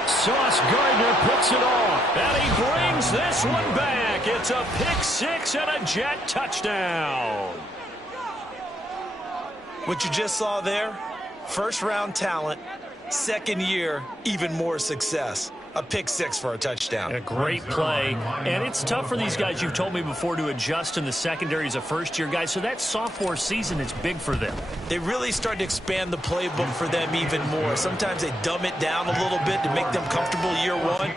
Sauce Gardner picks it off, and he brings this one back. It's a pick six and a Jet touchdown. What you just saw there, first-round talent, second year, even more success. A pick six for a touchdown. A great play. And it's tough for these guys, you've told me before, to adjust in the secondary as a first-year guy. So that sophomore season is big for them. They really start to expand the playbook for them even more. Sometimes they dumb it down a little bit to make them comfortable year one.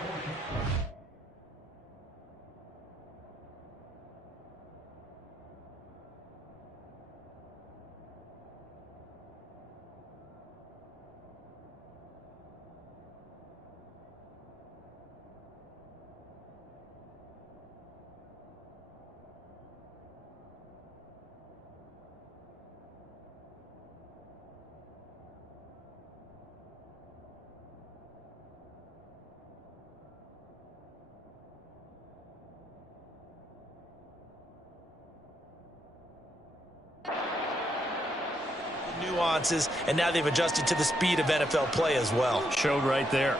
Nuances, and now they've adjusted to the speed of NFL play as well. Showed right there.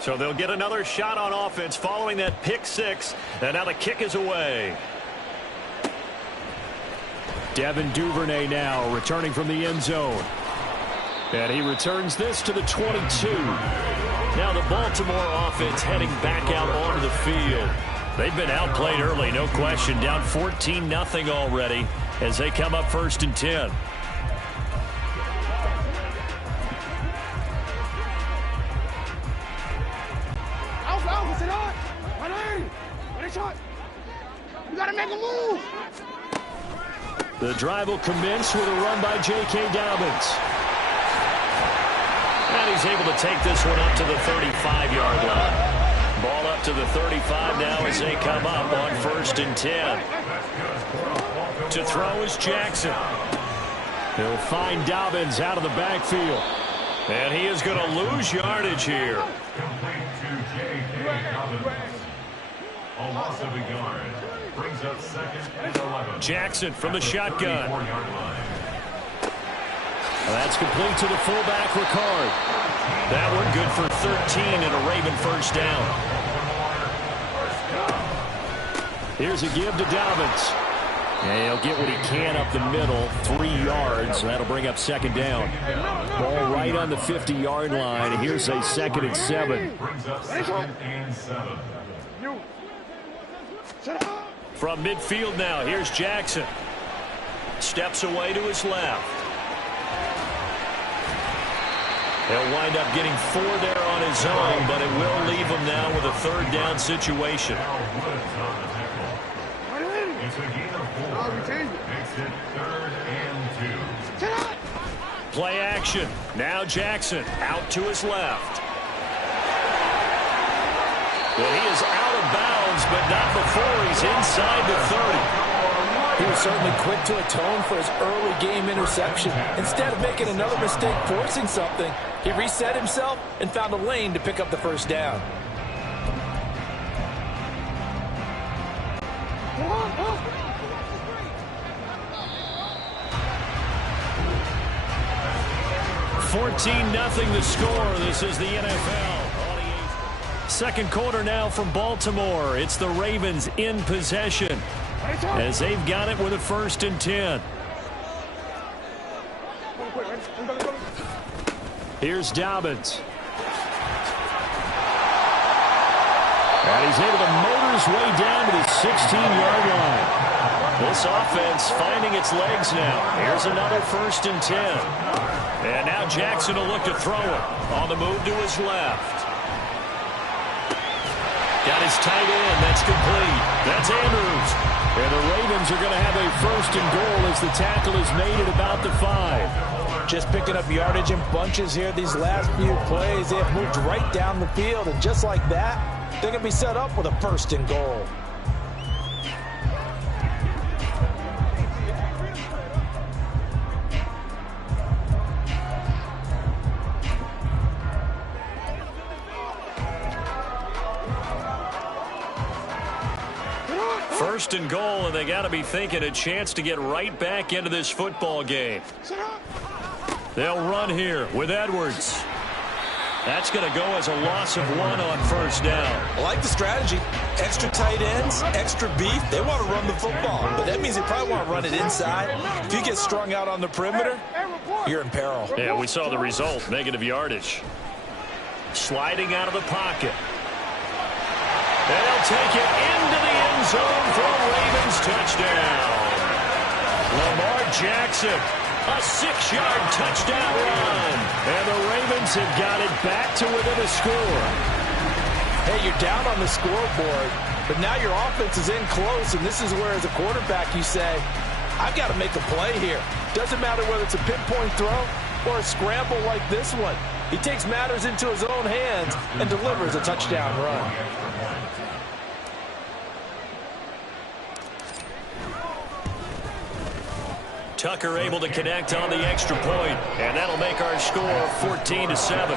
So they'll get another shot on offense following that pick six, and now the kick is away. Devin Duvernay now returning from the end zone. And he returns this to the 22. Now the Baltimore offense heading back out onto the field. They've been outplayed early, no question. Down 14-0 already as they come up 1st and 10. You gotta make a move. The drive will commence with a run by J.K. Dobbins. And he's able to take this one up to the 35-yard line. Ball up to the 35 now as they come up on 1st and 10. To throw is Jackson. He'll find Dobbins out of the backfield. And he is going to lose yardage here. Complete to J.K. Dobbins. A loss of a yard. Brings up 2nd and 11. Jackson from the shotgun. 34-yard line. That's complete to the fullback, Ricard. That one good for 13 and a Raven first down. Here's a give to Dobbins. And he'll get what he can up the middle, 3 yards, and that'll bring up 2nd down. Ball right on the 50-yard line. And here's a 2nd and 7. Brings up 2nd and 7. From midfield now, here's Jackson. Steps away to his left. He'll wind up getting 4 there on his own, but it will leave him now with a 3rd down situation. It's a gain of 4. Makes it 3rd and 2. Play action. Now Jackson out to his left. Well, he is out of bounds, but not before he's inside the 30. He was certainly quick to atone for his early game interception. Instead of making another mistake forcing something, he reset himself and found a lane to pick up the 1st down. $14-0 the score. This is the NFL. 2nd quarter now from Baltimore. It's the Ravens in possession as they've got it with a 1st and 10. Here's Dobbins. And he's able to motor his way down to the 16-yard line. This offense finding its legs now. Here's another 1st and 10. And now Jackson will look to throw it on the move to his left. Got his tight end. That's complete. That's Andrews. And the Ravens are going to have a 1st and goal as the tackle is made at about the 5. Just picking up yardage in bunches here these last few plays. They have moved right down the field, and just like that, they're going to be set up with a 1st and goal. First and goal, and they got to be thinking a chance to get right back into this football game. They'll run here with Edwards. That's going to go as a loss of 1 on 1st down. I like the strategy. Extra tight ends, extra beef. They want to run the football, but that means they probably want to run it inside. If you get strung out on the perimeter, you're in peril. Yeah, we saw the result, negative yardage. Sliding out of the pocket. And they'll take it into the end zone for a Ravens touchdown. Lamar Jackson, a 6-yard touchdown run. And the Ravens have got it back to within a score. Hey, you're down on the scoreboard, but now your offense is in close, and this is where, as a quarterback, you say, I've got to make a play here. Doesn't matter whether it's a pinpoint throw or a scramble like this one. He takes matters into his own hands and delivers a touchdown run. Tucker able to connect on the extra point, and that'll make our score 14-7.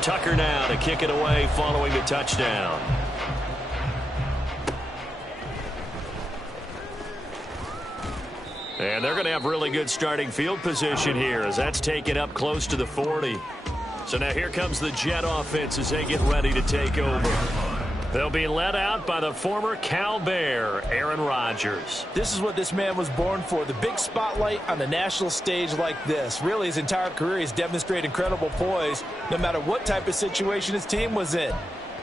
Tucker now to kick it away following the touchdown. And they're going to have really good starting field position here as that's taken up close to the 40. So now here comes the Jet offense as they get ready to take over. They'll be led out by the former Cal Bear, Aaron Rodgers. This is what this man was born for, the big spotlight on the national stage like this. Really, his entire career, he's demonstrated incredible poise no matter what type of situation his team was in.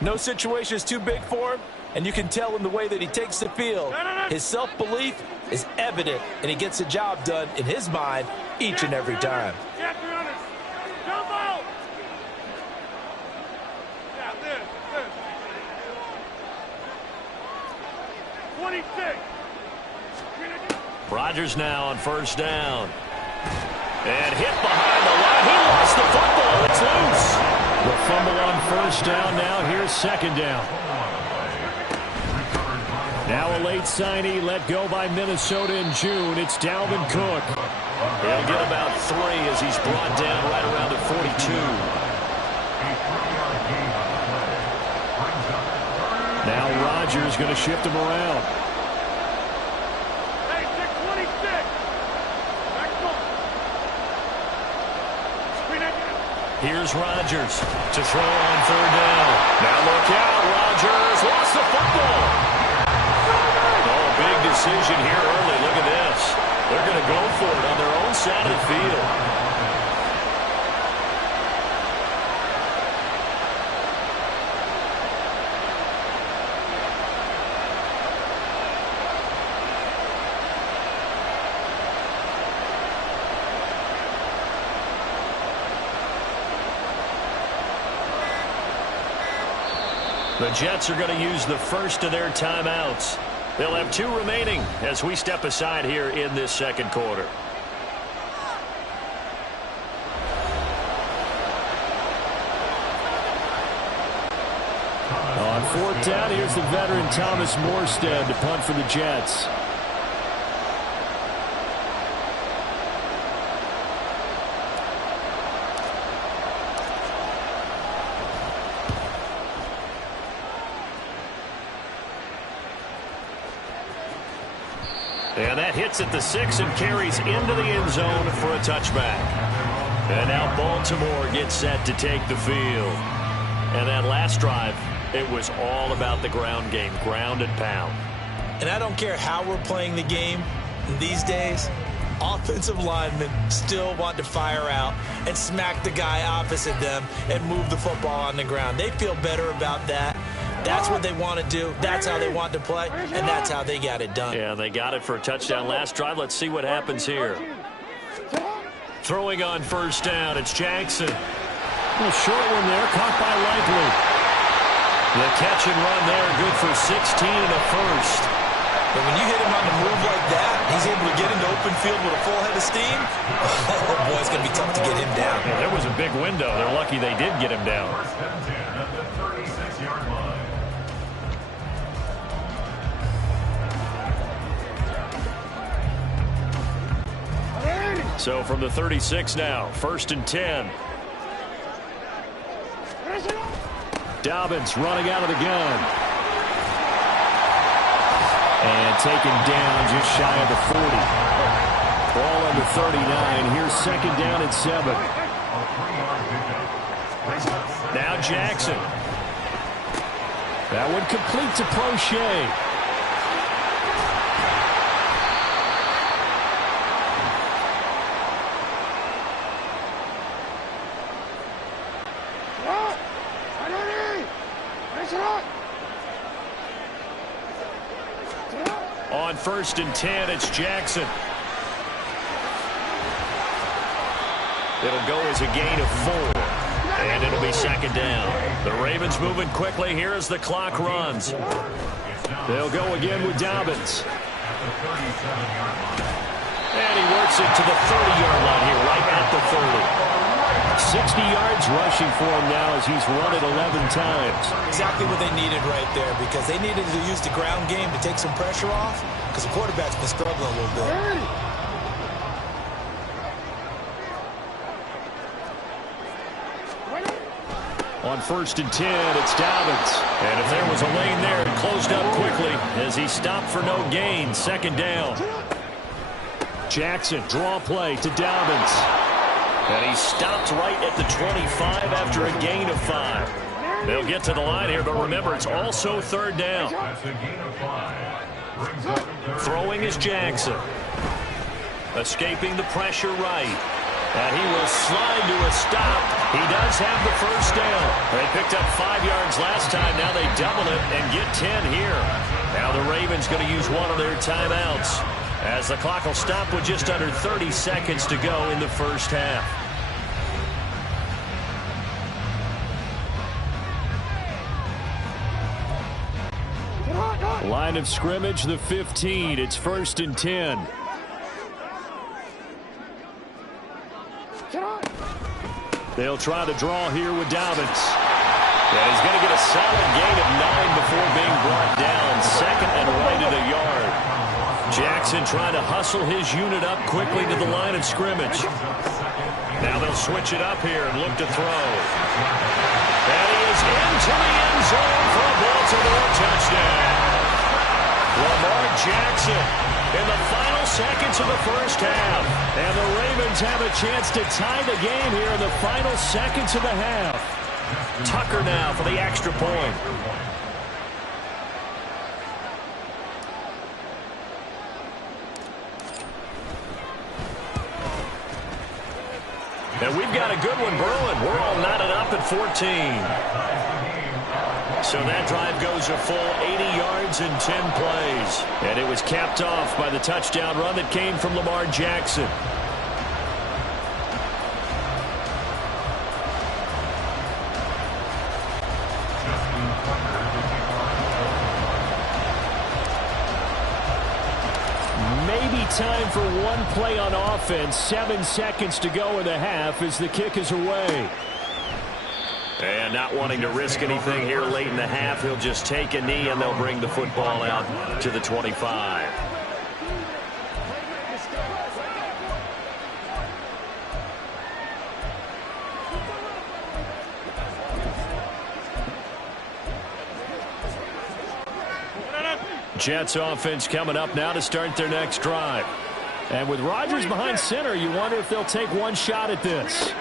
No situation is too big for him, and you can tell in the way that he takes the field. His self-belief is evident, and he gets the job done in his mind each and every time. Rodgers now on 1st down. And hit behind the line. He lost the football. It's loose. The fumble on 1st down. Now here's 2nd down. Now a late signee let go by Minnesota in June. It's Dalvin Cook. He'll get about 3 as he's brought down right around the 42. Now Rodgers going to shift him around. Here's Rodgers to throw on 3rd down. Now look out, Rodgers lost the football. Oh, big decision here early. Look at this. They're going to go for it on their own side of the field. The Jets are going to use the first of their timeouts. They'll have 2 remaining as we step aside here in this 2nd quarter. On 4th down, here's the veteran Thomas Morstead to punt for the Jets. And that hits at the 6 and carries into the end zone for a touchback. And now Baltimore gets set to take the field. And that last drive, it was all about the ground game, ground and pound. And I don't care how we're playing the game these days, offensive linemen still want to fire out and smack the guy opposite them and move the football on the ground. They feel better about that. That's what they want to do. That's how they want to play, and that's how they got it done. Yeah, they got it for a touchdown last drive. Let's see what happens here. Throwing on first down, it's Jackson. A short one there, caught by Likely. The catch and run there, good for 16 and a first. But when you hit him on the move like that, he's able to get into open field with a full head of steam. Oh, boy, it's going to be tough to get him down. Yeah, there was a big window. They're lucky they did get him down. First and 10 at the 36-yard line. So from the 36 now, first and 10. Dobbins running out of the gun. And taken down just shy of the 40. Ball under 39. Here's second down and 7. Now Jackson. That one complete to Prochet. On first and 10, it's Jackson. It'll go as a gain of 4. And it'll be second down. The Ravens moving quickly here as the clock runs. They'll go again with Dobbins. And he works it to the 30-yard line here, right at the 30. 60 yards rushing for him now as he's run it 11 times. Exactly what they needed right there, because they needed to use the ground game to take some pressure off, because the quarterback's been struggling a little bit. On first and 10, it's Dobbins. And if there was a lane there, it closed up quickly as he stopped for no gain. Second down. Jackson, draw play to Dobbins. And he stopped right at the 25 after a gain of 5. They'll get to the line here, but remember, it's also third down. Throwing is Jackson. Escaping the pressure right. And he will slide to a stop. He does have the first down. They picked up 5 yards last time. Now they double it and get 10 here. Now the Ravens going to use one of their timeouts, as the clock will stop with just under 30 seconds to go in the first half. Line of scrimmage, the 15. It's first and 10. They'll try to draw here with Dobbins. And he's going to get a solid gain of 9 before being brought down. Second and right at a yard. Jackson trying to hustle his unit up quickly to the line of scrimmage. Now they'll switch it up here and look to throw. And he is into the end zone for a Baltimore touchdown. Lamar Jackson in the final seconds of the first half. And the Ravens have a chance to tie the game here in the final seconds of the half. Tucker now for the extra point. And we've got a good one brewing. We're all knotted up at 14. So that drive goes a full 80 yards in 10 plays. And it was capped off by the touchdown run that came from Lamar Jackson. Maybe time for one play on offense. 7 seconds to go in the half as the kick is away. And not wanting to risk anything here late in the half, he'll just take a knee and they'll bring the football out to the 25. Jets offense coming up now to start their next drive. And with Rodgers behind center, you wonder if they'll take one shot at this.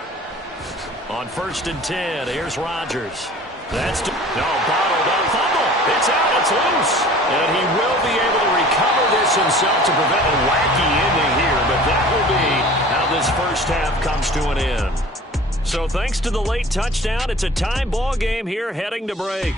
On first and 10, here's Rodgers. That's bottled up. Fumble. It's out. It's loose. And he will be able to recover this himself to prevent a wacky ending here. But that will be how this first half comes to an end. So thanks to the late touchdown, it's a tie ball game here heading to break.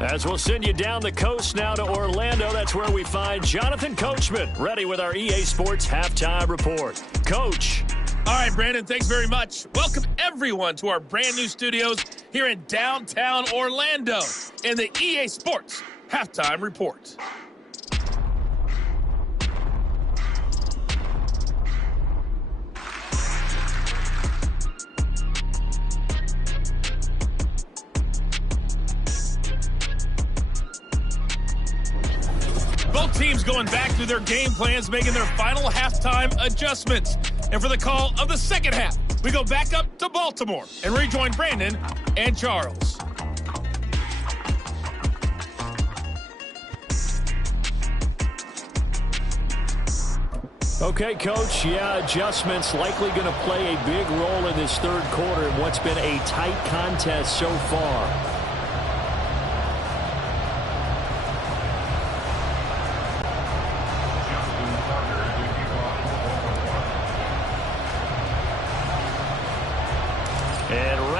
As we'll send you down the coast now to Orlando, that's where we find Jonathan Coachman, ready with our EA Sports Halftime Report. Coach. All right, Brandon, thanks very much. Welcome, everyone, to our brand new studios here in downtown Orlando in the EA Sports Halftime Report. Both teams going back through their game plans, making their final halftime adjustments. And for the call of the second half, we go back up to Baltimore and rejoin Brandon and Charles. Okay, Coach, adjustments likely going to play a big role in this third quarter in what's been a tight contest so far.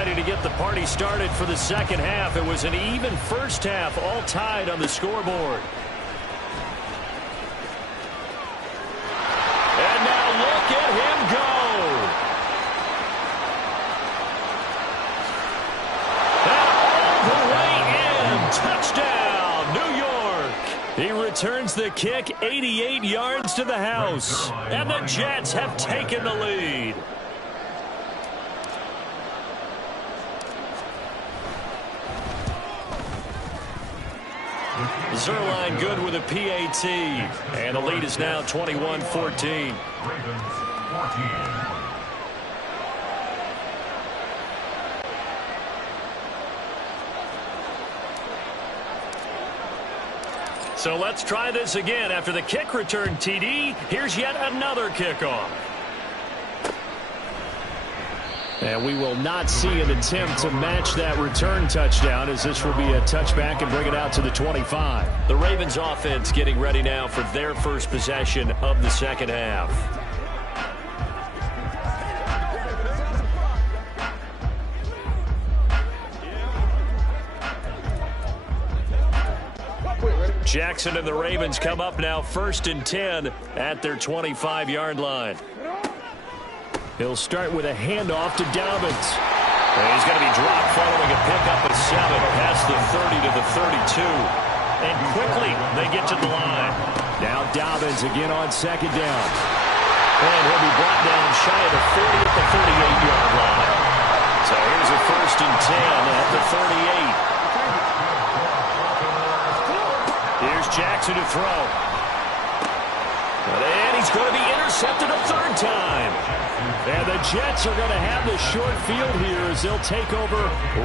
To get the party started for the second half. It was an even first half, all tied on the scoreboard. And now look at him go. And all the way in. Touchdown, New York. He returns the kick 88 yards to the house. And the Jets have taken the lead. Zerline good with a PAT. And the lead is now 21-14. Ravens 14. So let's try this again. After the kick return TD, here's yet another kickoff. And we will not see an attempt to match that return touchdown, as this will be a touchback and bring it out to the 25. The Ravens offense getting ready now for their first possession of the second half. Jackson and the Ravens come up now 1st and 10 at their 25-yard line. He'll start with a handoff to Dobbins. And he's going to be dropped following a pickup of 7 past the 30 to the 32. And quickly they get to the line. Now Dobbins again on second down. And he'll be brought down shy of the 40 at the 48-yard line. So here's a 1st and 10 at the 38. Here's Jackson to throw. And he's going to be intercepted a third time. And the Jets are going to have the short field here as they'll take over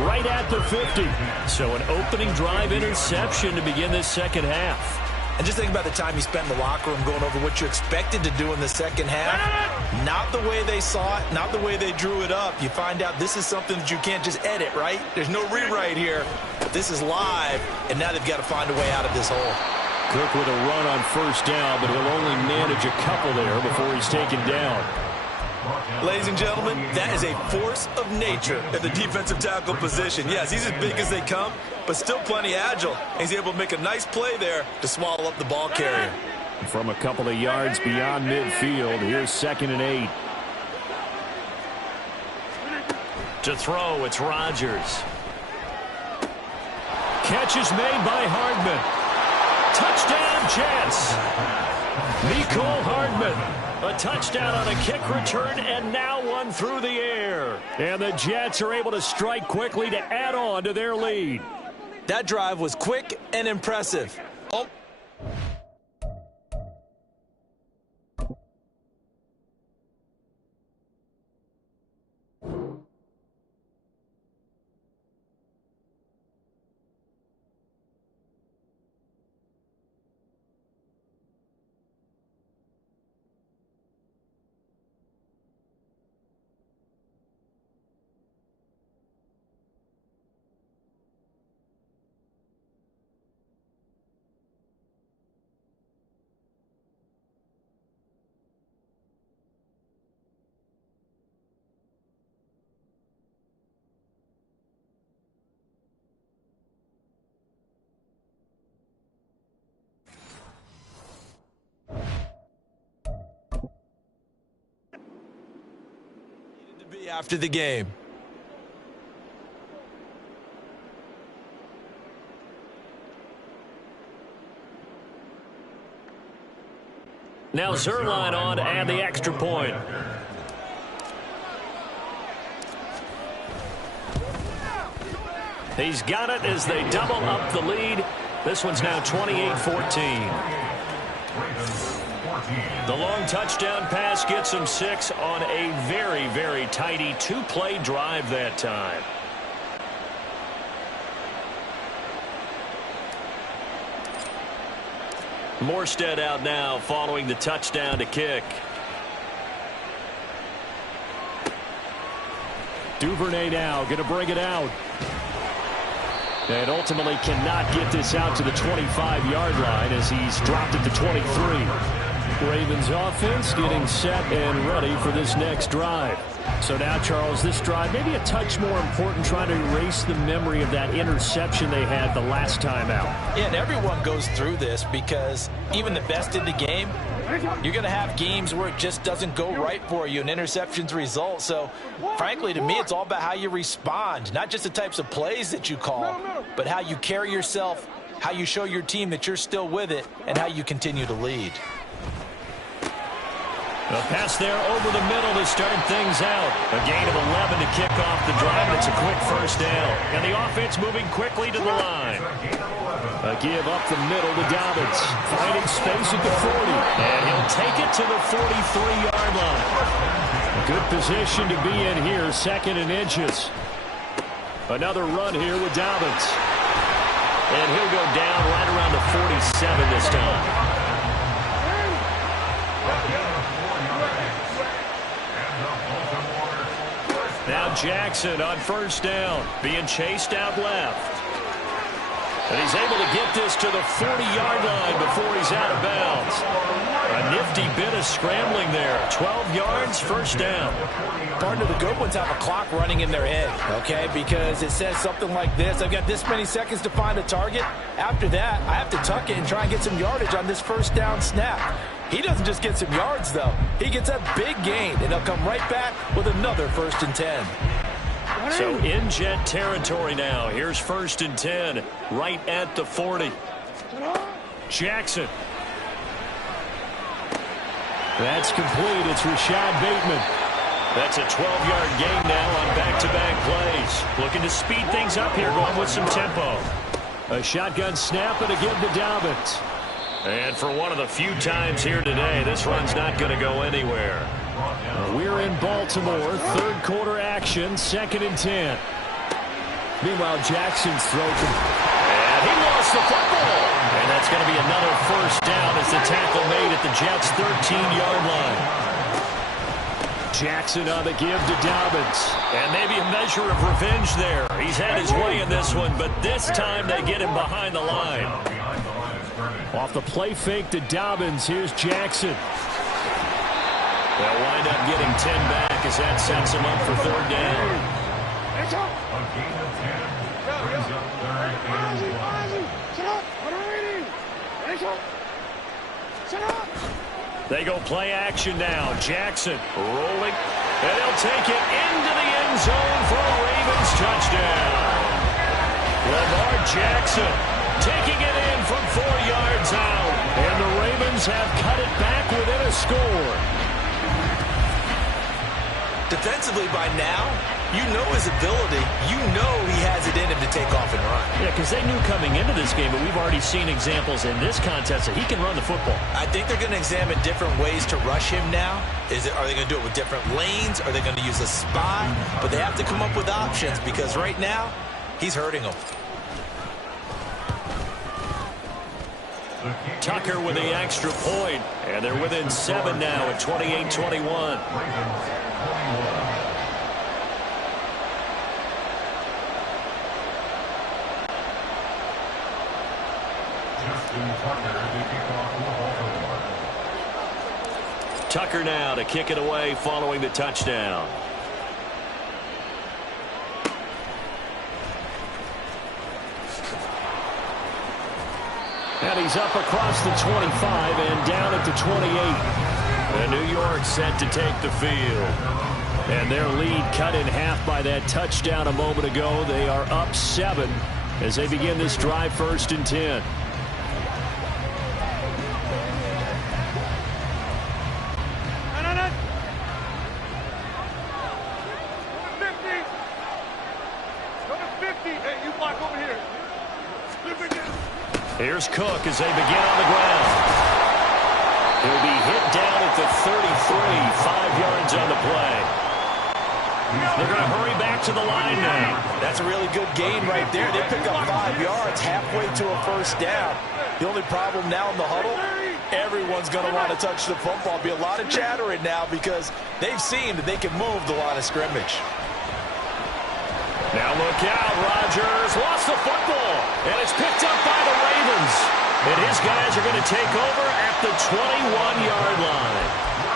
right at the 50. So an opening drive interception to begin this second half. And just think about the time you spent in the locker room going over what you expected to do in the second half. Not the way they saw it, not the way they drew it up. You find out this is something that you can't just edit, right? There's no rewrite here. This is live, and now they've got to find a way out of this hole. Cook with a run on first down, but he'll only manage a couple there before he's taken down. Ladies and gentlemen, that is a force of nature at the defensive tackle position. Yes, he's as big as they come, but still plenty agile. He's able to make a nice play there to swallow up the ball carrier. From a couple of yards beyond midfield, here's 2nd and 8. To throw, it's Rodgers. Catch is made by Hardman. Touchdown, Jets. Mecole Hardman. A touchdown on a kick return, and now one through the air. And the Jets are able to strike quickly to add on to their lead. That drive was quick and impressive. Oh. after the game. Now Zerline on to add the extra point. He's got it as they double up the lead. This one's now 28-14. The long touchdown pass gets him 6 on a very, very tidy 2-play drive that time. Morstead out now following the touchdown to kick. Duvernay now going to bring it out. And ultimately cannot get this out to the 25-yard line as he's dropped it to 23. Ravens offense getting set and ready for this next drive. So now, Charles, this drive maybe a touch more important, trying to erase the memory of that interception they had the last time out. Yeah, and everyone goes through this because even the best in the game, you're going to have games where it just doesn't go right for you, and interceptions result. So, frankly, to me, it's all about how you respond, not just the types of plays that you call, but how you carry yourself, how you show your team that you're still with it, and how you continue to lead. A pass there over the middle to start things out. A gain of 11 to kick off the drive. It's a quick first down. And the offense moving quickly to the line. A give up the middle to Dobbins. Finding space at the 40. And he'll take it to the 43-yard line. A good position to be in here, 2nd and inches. Another run here with Dobbins. And he'll go down right around the 47 this time. Now Jackson on first down, being chased out left. And he's able to get this to the 40-yard line before he's out of bounds. A nifty bit of scrambling there. 12 yards, first down. Partner, the good ones have a clock running in their head, okay? Because it says something like this: I've got this many seconds to find a target. After that, I have to tuck it and try and get some yardage on this first down snap. He doesn't just get some yards, though. He gets a big gain, and he'll come right back with another 1st and 10. So in jet territory now. Here's 1st and 10, right at the 40. Jackson. That's complete. It's Rashad Bateman. That's a 12-yard gain now on back-to-back plays. Looking to speed things up here, going with some tempo. A shotgun snap and a give to Dobbins. And for one of the few times here today, this run's not going to go anywhere. We're in Baltimore, 3rd quarter action, 2nd and 10. Meanwhile, Jackson's throw. And he lost the football. And that's going to be another first down as the tackle made at the Jets' 13-yard line. Jackson on the give to Dobbins. And maybe a measure of revenge there. He's had his way in this one, but this time they get him behind the line. Off the play fake to Dobbins, here's Jackson. They'll wind up getting 10 back as that sets him up for 3rd down. A gain of 10 brings up 3rd and 1. They go play action now. Jackson rolling, and he'll take it into the end zone for a Ravens touchdown. Lamar Jackson taking it in from 4 yards out. And the Ravens have cut it back within a score. Defensively by now, you know his ability. You know he has it in him to take off and run. Yeah, because they knew coming into this game, but we've already seen examples in this contest that he can run the football. I think they're going to examine different ways to rush him now. Are they going to do it with different lanes? Are they going to use a spy? But they have to come up with options because right now, he's hurting them. Tucker with the extra point, and they're within 7 now at 28-21. Tucker now to kick it away following the touchdown. And he's up across the 25 and down at the 28. And New York set to take the field. And their lead cut in half by that touchdown a moment ago. They are up 7 as they begin this drive, 1st and 10. Here's Cook as they begin on the ground. He'll be hit down at the 33, 5 yards on the play. They're going to hurry back to the line now. That's a really good gain right there. They pick up 5 yards halfway to a 1st down. The only problem now in the huddle, everyone's going to want to touch the football. Be a lot of chattering now because they've seen that they can move the line of scrimmage. Now look out, Rodgers lost the football, and it's picked up by the Ravens. And his guys are going to take over at the 21-yard line.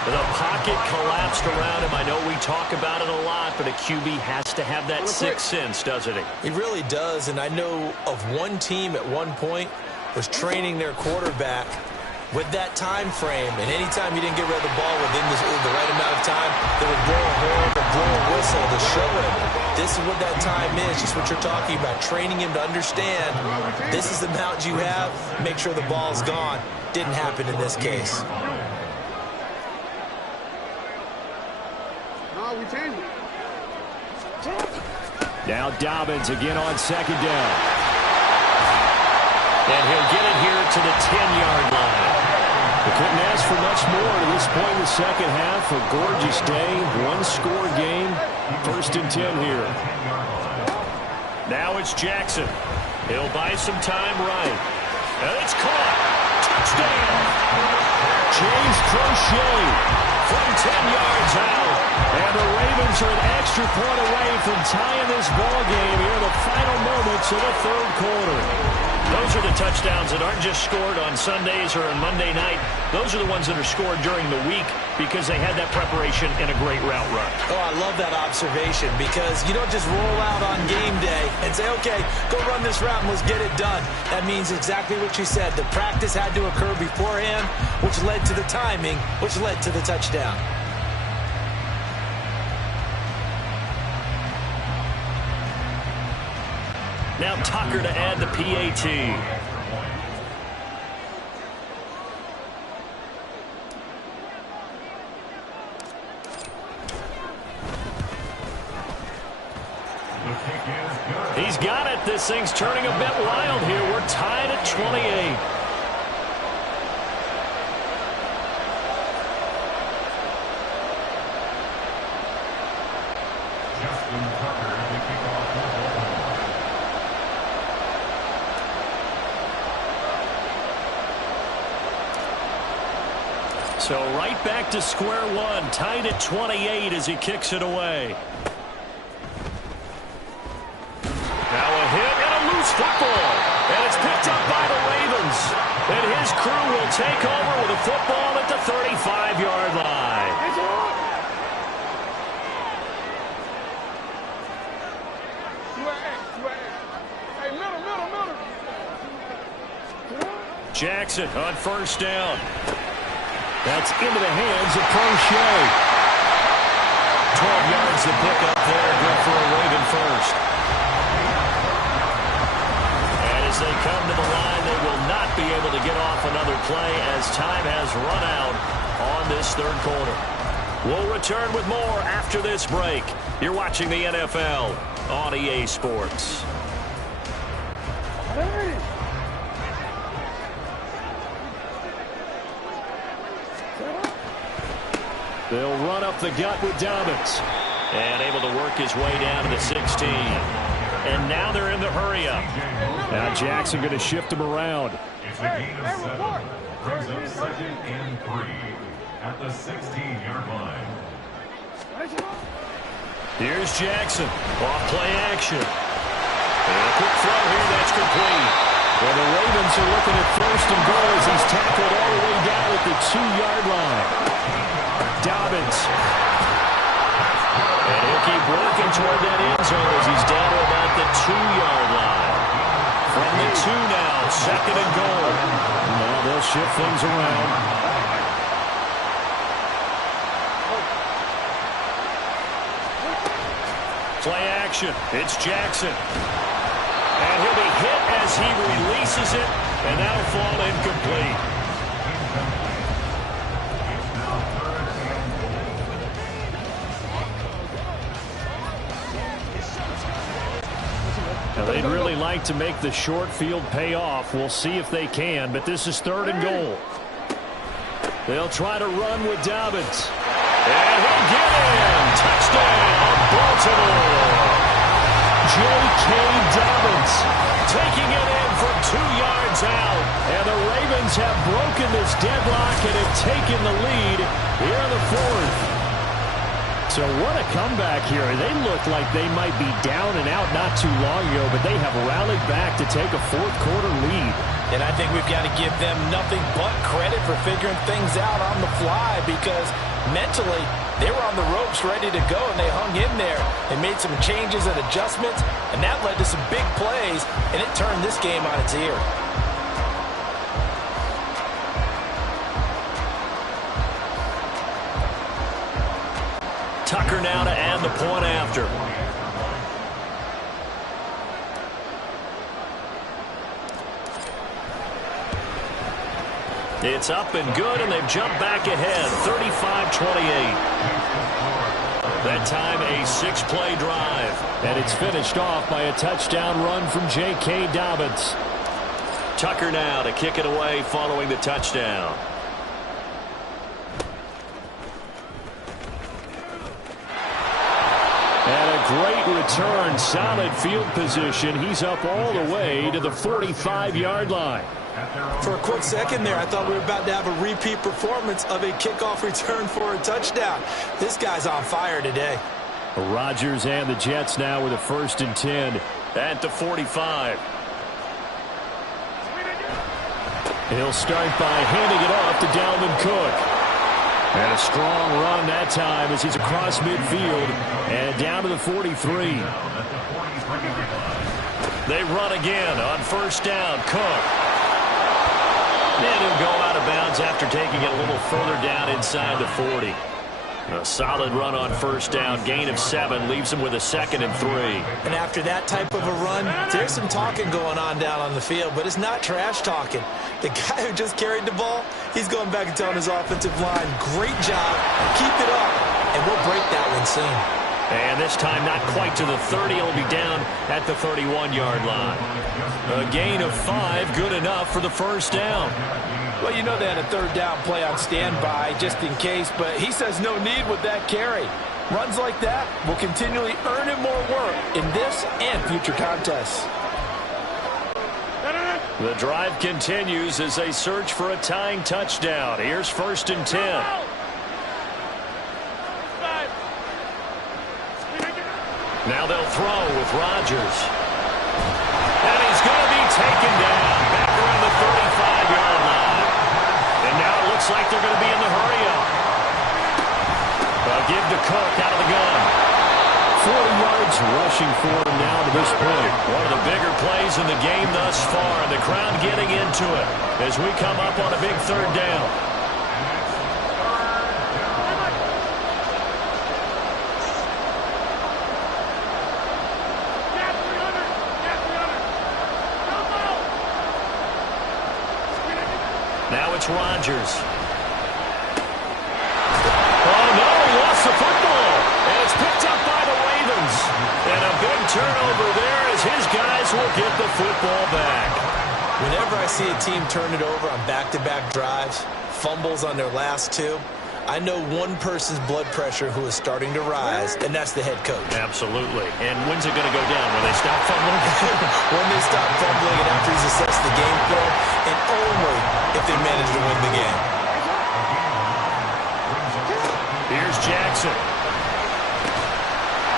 The pocket collapsed around him. I know we talk about it a lot, but a QB has to have that sixth sense, doesn't he? He really does, and I know of one team at one point was training their quarterback with that time frame, and anytime he didn't get rid of the ball within the right amount of time, they would blow a horn or blow a whistle to show him this is what that time is, just what you're talking about, training him to understand this is the amount you have, make sure the ball's gone. Didn't happen in this case. No, we changed it. Now Dobbins again on 2nd down. And he'll get it here to the 10-yard line. They couldn't ask for much more to this point in the second half. A gorgeous day, one-score game. 1st and 10 here. Now it's Jackson. He'll buy some time right. And it's caught. Touchdown. James Crochet from 10 yards out. And the Ravens are an extra point away from tying this ball game here in the final moments of the 3rd quarter. Those are the touchdowns that aren't just scored on Sundays or on Monday night. Those are the ones that are scored during the week because they had that preparation and a great route run. Oh, I love that observation because you don't just roll out on game day and say, okay, go run this route and let's get it done. That means exactly what you said. The practice had to occur beforehand, which led to the timing, which led to the touchdown. Now Tucker to add the PAT. He's got it. This thing's turning a bit wild here. We're tied at 28. So right back to square one, tied at 28 as he kicks it away. Now a hit and a loose football. And it's picked up by the Ravens. And his crew will take over with a football at the 35-yard line. Jackson on 1st down. That's into the hands of Crochet. 12 yards to pick up there. Good for a Raven first. And as they come to the line, they will not be able to get off another play as time has run out on this 3rd quarter. We'll return with more after this break. You're watching the NFL on EA Sports. They'll run up the gut with Dobbins. And able to work his way down to the 16. And now they're in the hurry-up. Now Jackson going to shift him around. It's a gain of 7. Brings up 2nd and 3 at the 16-yard line. Here's Jackson. Off play action. And a quick throw here. That's complete. Well, the Ravens are looking at 1st and goal as he's tackled all the way down at the 2-yard line. Dobbins. And he'll keep working toward that end zone as he's down to about the 2-yard line. From the 2 now, 2nd and goal. Now they'll shift things around. Play action. It's Jackson. And he'll be hit as he releases it, and that'll fall incomplete. Now they'd really like to make the short field pay off. We'll see if they can, but this is 3rd and goal. They'll try to run with Dobbins. And he'll get in. Touchdown, Baltimore. J.K. Dobbins taking it in from 2 yards out. And the Ravens have broken this deadlock and have taken the lead here in the 4th. So what a comeback here. They look like they might be down and out not too long ago, but they have rallied back to take a 4th quarter lead. And I think we've got to give them nothing but credit for figuring things out on the fly, because mentally they were on the ropes ready to go, and they hung in there. They made some changes and adjustments, and that led to some big plays, and it turned this game on its ear. Tucker now to add the point after. It's up and good, and they've jumped back ahead, 35-28. That time a 6-play drive. And it's finished off by a touchdown run from J.K. Dobbins. Tucker now to kick it away following the touchdown. And a great return, solid field position. He's up all the way to the 45-yard line. For a quick second there, I thought we were about to have a repeat performance of a kickoff return for a touchdown. This guy's on fire today. Rodgers and the Jets now with a 1st and 10. At the 45. He'll start by handing it off to Dalvin Cook. And a strong run that time as he's across midfield and down to the 43. They run again on 1st down. Cook. And he'll go out of bounds after taking it a little further down inside the 40. A solid run on 1st down. Gain of 7 leaves him with a 2nd and 3. And after that type of a run, there's some talking going on down on the field, but it's not trash talking. The guy who just carried the ball, he's going back and telling his offensive line, great job, keep it up, and we'll break that one soon. And this time not quite to the 30. He'll be down at the 31-yard line. A gain of 5, good enough for the 1st down. Well, you know they had a 3rd down play on standby just in case, but he says no need with that carry. Runs like that will continually earn him more work in this and future contests. The drive continues as they search for a tying touchdown. Here's 1st and 10. Now they'll throw with Rodgers. And he's going to be taken down back around the 35-yard line. And now it looks like they're going to be in the hurry-up. Give to Cook out of the gun. 40 yards rushing for him now to this point. One of the bigger plays in the game thus far. And the crowd getting into it as we come up on a big 3rd down. Now it's Rodgers. Oh, no, he lost the football. And it's picked up by the Ravens. And a big turnover there as his guys will get the football back. Whenever I see a team turn it over on back-to-back drives, fumbles on their last 2, I know one person's blood pressure who is starting to rise, and that's the head coach. Absolutely. And when's it going to go down? When they stop fumbling? When they stop fumbling and after he's assessed the game plan, and only if they manage to win the game. Here's Jackson.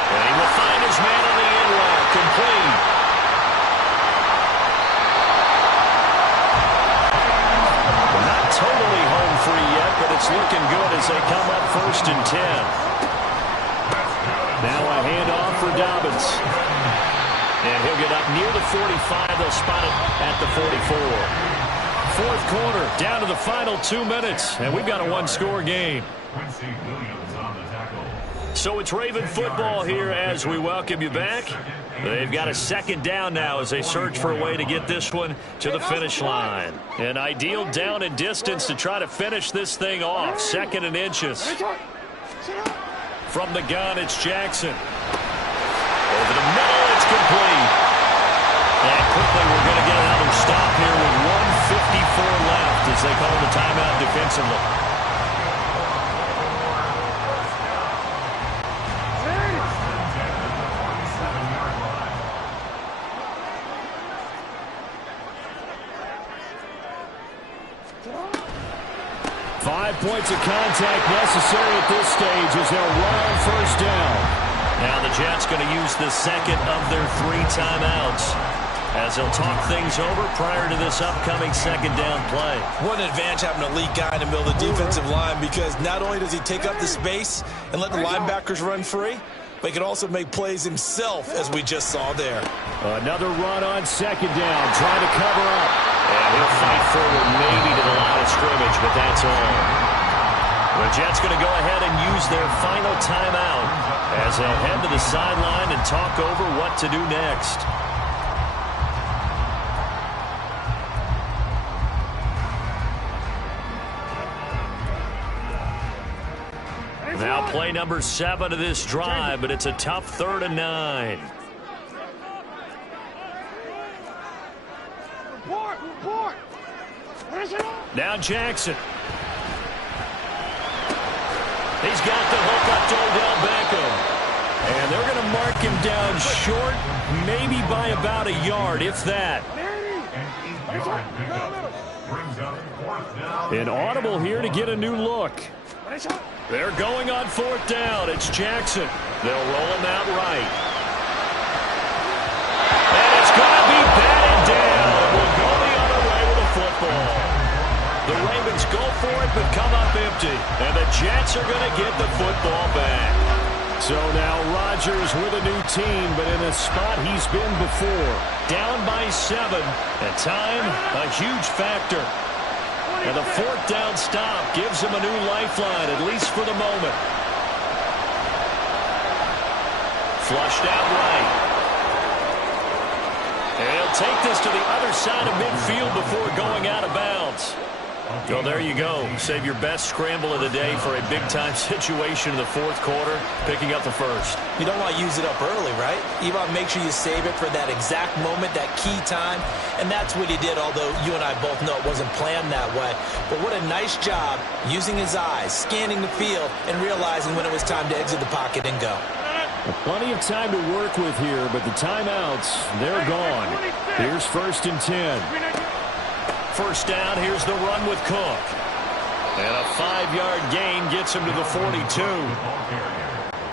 And he will find his man on the end route. Complete. Not totally home free yet, but it's looking good as they come up 1st and 10. Now a handoff for Dobbins. And he'll get up near the 45. They'll spot it at the 44. 4th quarter, down to the final 2 minutes, and we've got a 1-score game. Quincy Williams on the tackle. So it's Raven football here as we welcome you back. They've got a second down now as they search for a way to get this one to the finish line. An ideal down and distance to try to finish this thing off. 2nd and inches. From the gun, it's Jackson. Over the middle, it's complete. And quickly, we're going to get another stop here with 1:54 left as they call the timeout defensively. 5 points of contact necessary at this stage as they'll run on first down. Now the Jets going to use the second of their 3 timeouts as they'll talk things over prior to this upcoming second down play. What an advantage having an elite guy in the middle of the defensive line, because not only does he take up the space and let the linebackers run free, but he can also make plays himself, as we just saw there. Another run on second down, trying to cover up. And he'll fight forward maybe to the line of scrimmage, but that's all. The Jets going to go ahead and use their final timeout as they'll head to the sideline and talk over what to do next. Now play number 7 of this drive, but it's a tough 3rd and 9. Now Jackson. He's got the hook up to Odell Beckham. And they're going to mark him down short, maybe by about a yard, if that. An audible here to get a new look. They're going on 4th down. It's Jackson. They'll roll him out right. And it's going to be batted down. We'll go the other way with the football. The Ravens go for it, but come up empty. And the Jets are going to get the football back. So now Rodgers with a new team, but in a spot he's been before. Down by 7. And time, a huge factor. And the 4th down stop gives him a new lifeline, at least for the moment. Flushed out right. And he'll take this to the other side of midfield before going out of bounds. So there you go. Save your best scramble of the day for a big-time situation in the 4th quarter, picking up the 1st. You don't want to use it up early, right? You want to make sure you save it for that exact moment, that key time. And that's what he did, although you and I both know it wasn't planned that way. But what a nice job using his eyes, scanning the field, and realizing when it was time to exit the pocket and go. Plenty of time to work with here, but the timeouts, they're gone. Here's 1st and 10. First down, here's the run with Cook. And a 5-yard gain gets him to the 42.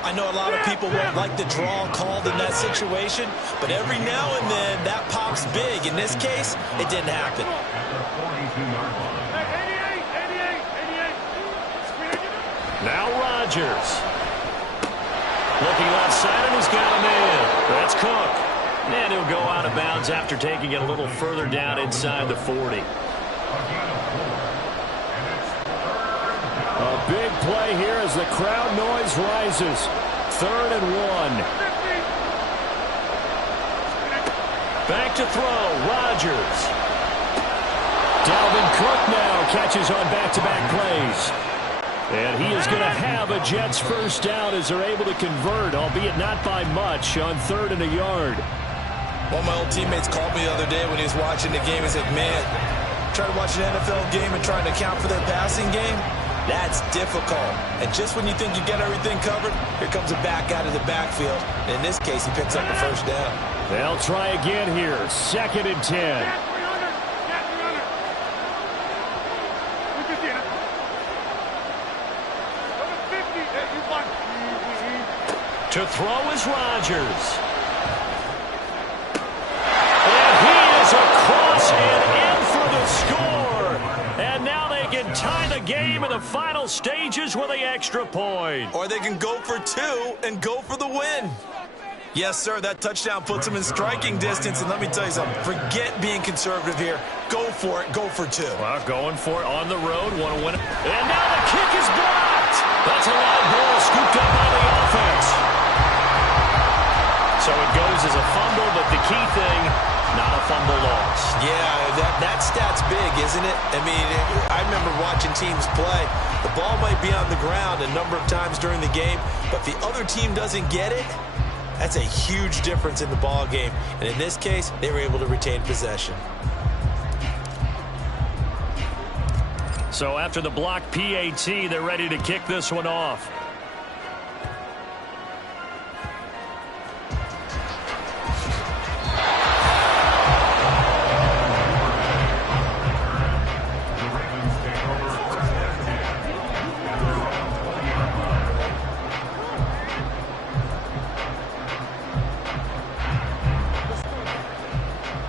I know a lot of people won't like the draw called in that situation, but every now and then that pops big. In this case, it didn't happen. Now Rodgers. Looking left side, and he's got him in. That's Cook. And he'll go out of bounds after taking it a little further down inside the 40. A big play here as the crowd noise rises. 3rd and 1. Back to throw, Rodgers. Dalvin Cook now catches on back-to-back plays. And he is going to have a Jets first down as they're able to convert, albeit not by much, on 3rd and a yard. One of my old teammates called me the other day when he was watching the game. He said, man, trying to watch an NFL game and trying to account for their passing game, that's difficult. And just when you think you get everything covered, here comes a back out of the backfield. And in this case, he picks up the first down. They'll try again here. 2nd and 10. To throw is Rodgers. Across and in for the score. And now they can tie the game in the final stages with the extra point. Or they can go for 2 and go for the win. Yes, sir, that touchdown puts them in striking distance. And let me tell you something, forget being conservative here. Go for it, go for 2. Well, going for it on the road, want to win it. And now the kick is blocked. That's a live ball scooped up by the offense. So it goes as a fumble, but the key thing, not a fumble loss. Yeah, that stat's big, isn't it? I mean, I remember watching teams play. The ball might be on the ground a number of times during the game, but the other team doesn't get it. That's a huge difference in the ball game. And in this case, they were able to retain possession. So after the block PAT, they're ready to kick this one off.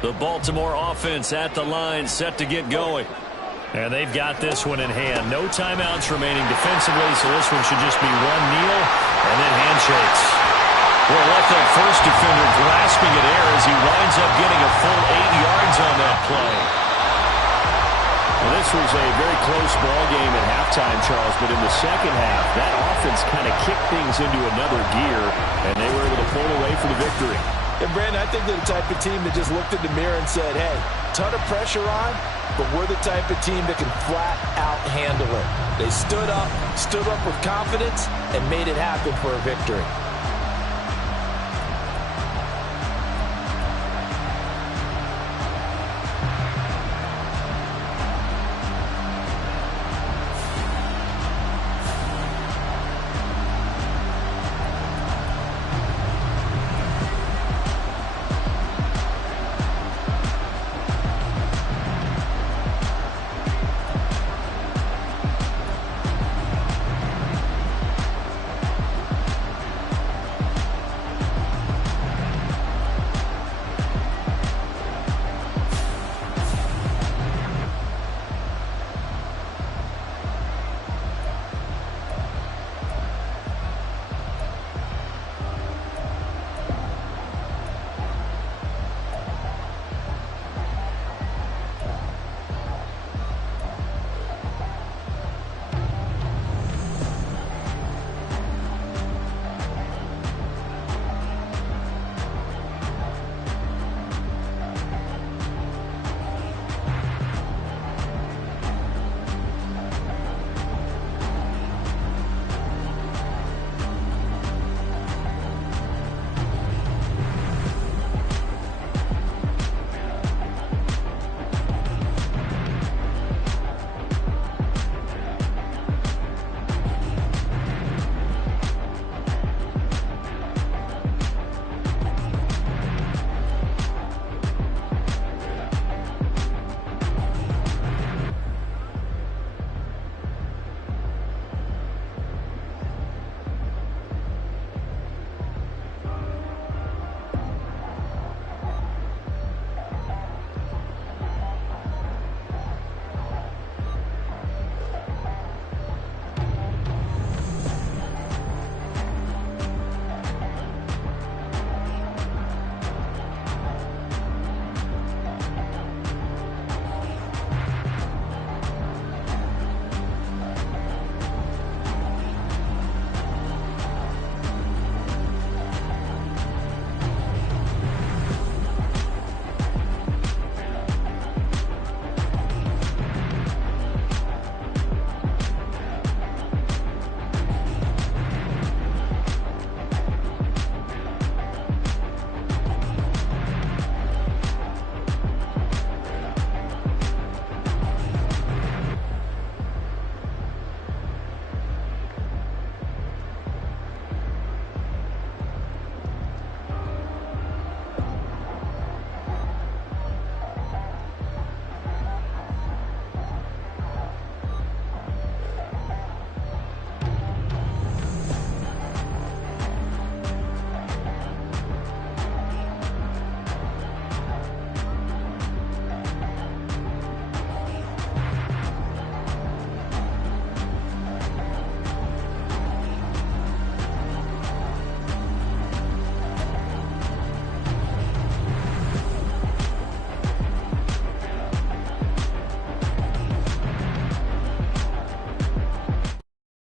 The Baltimore offense at the line, set to get going. And they've got this one in hand. No timeouts remaining defensively, so this one should just be one kneel and then handshakes. Well, left that first defender grasping at air as he winds up getting a full 8 yards on that play. Well, this was a very close ball game at halftime, Charles, but in the second half, that offense kind of kicked things into another gear, and they were able to pull away for the victory. And Brandon, I think they're the type of team that just looked in the mirror and said, hey, ton of pressure on, but we're the type of team that can flat out handle it. They stood up with confidence, and made it happen for a victory.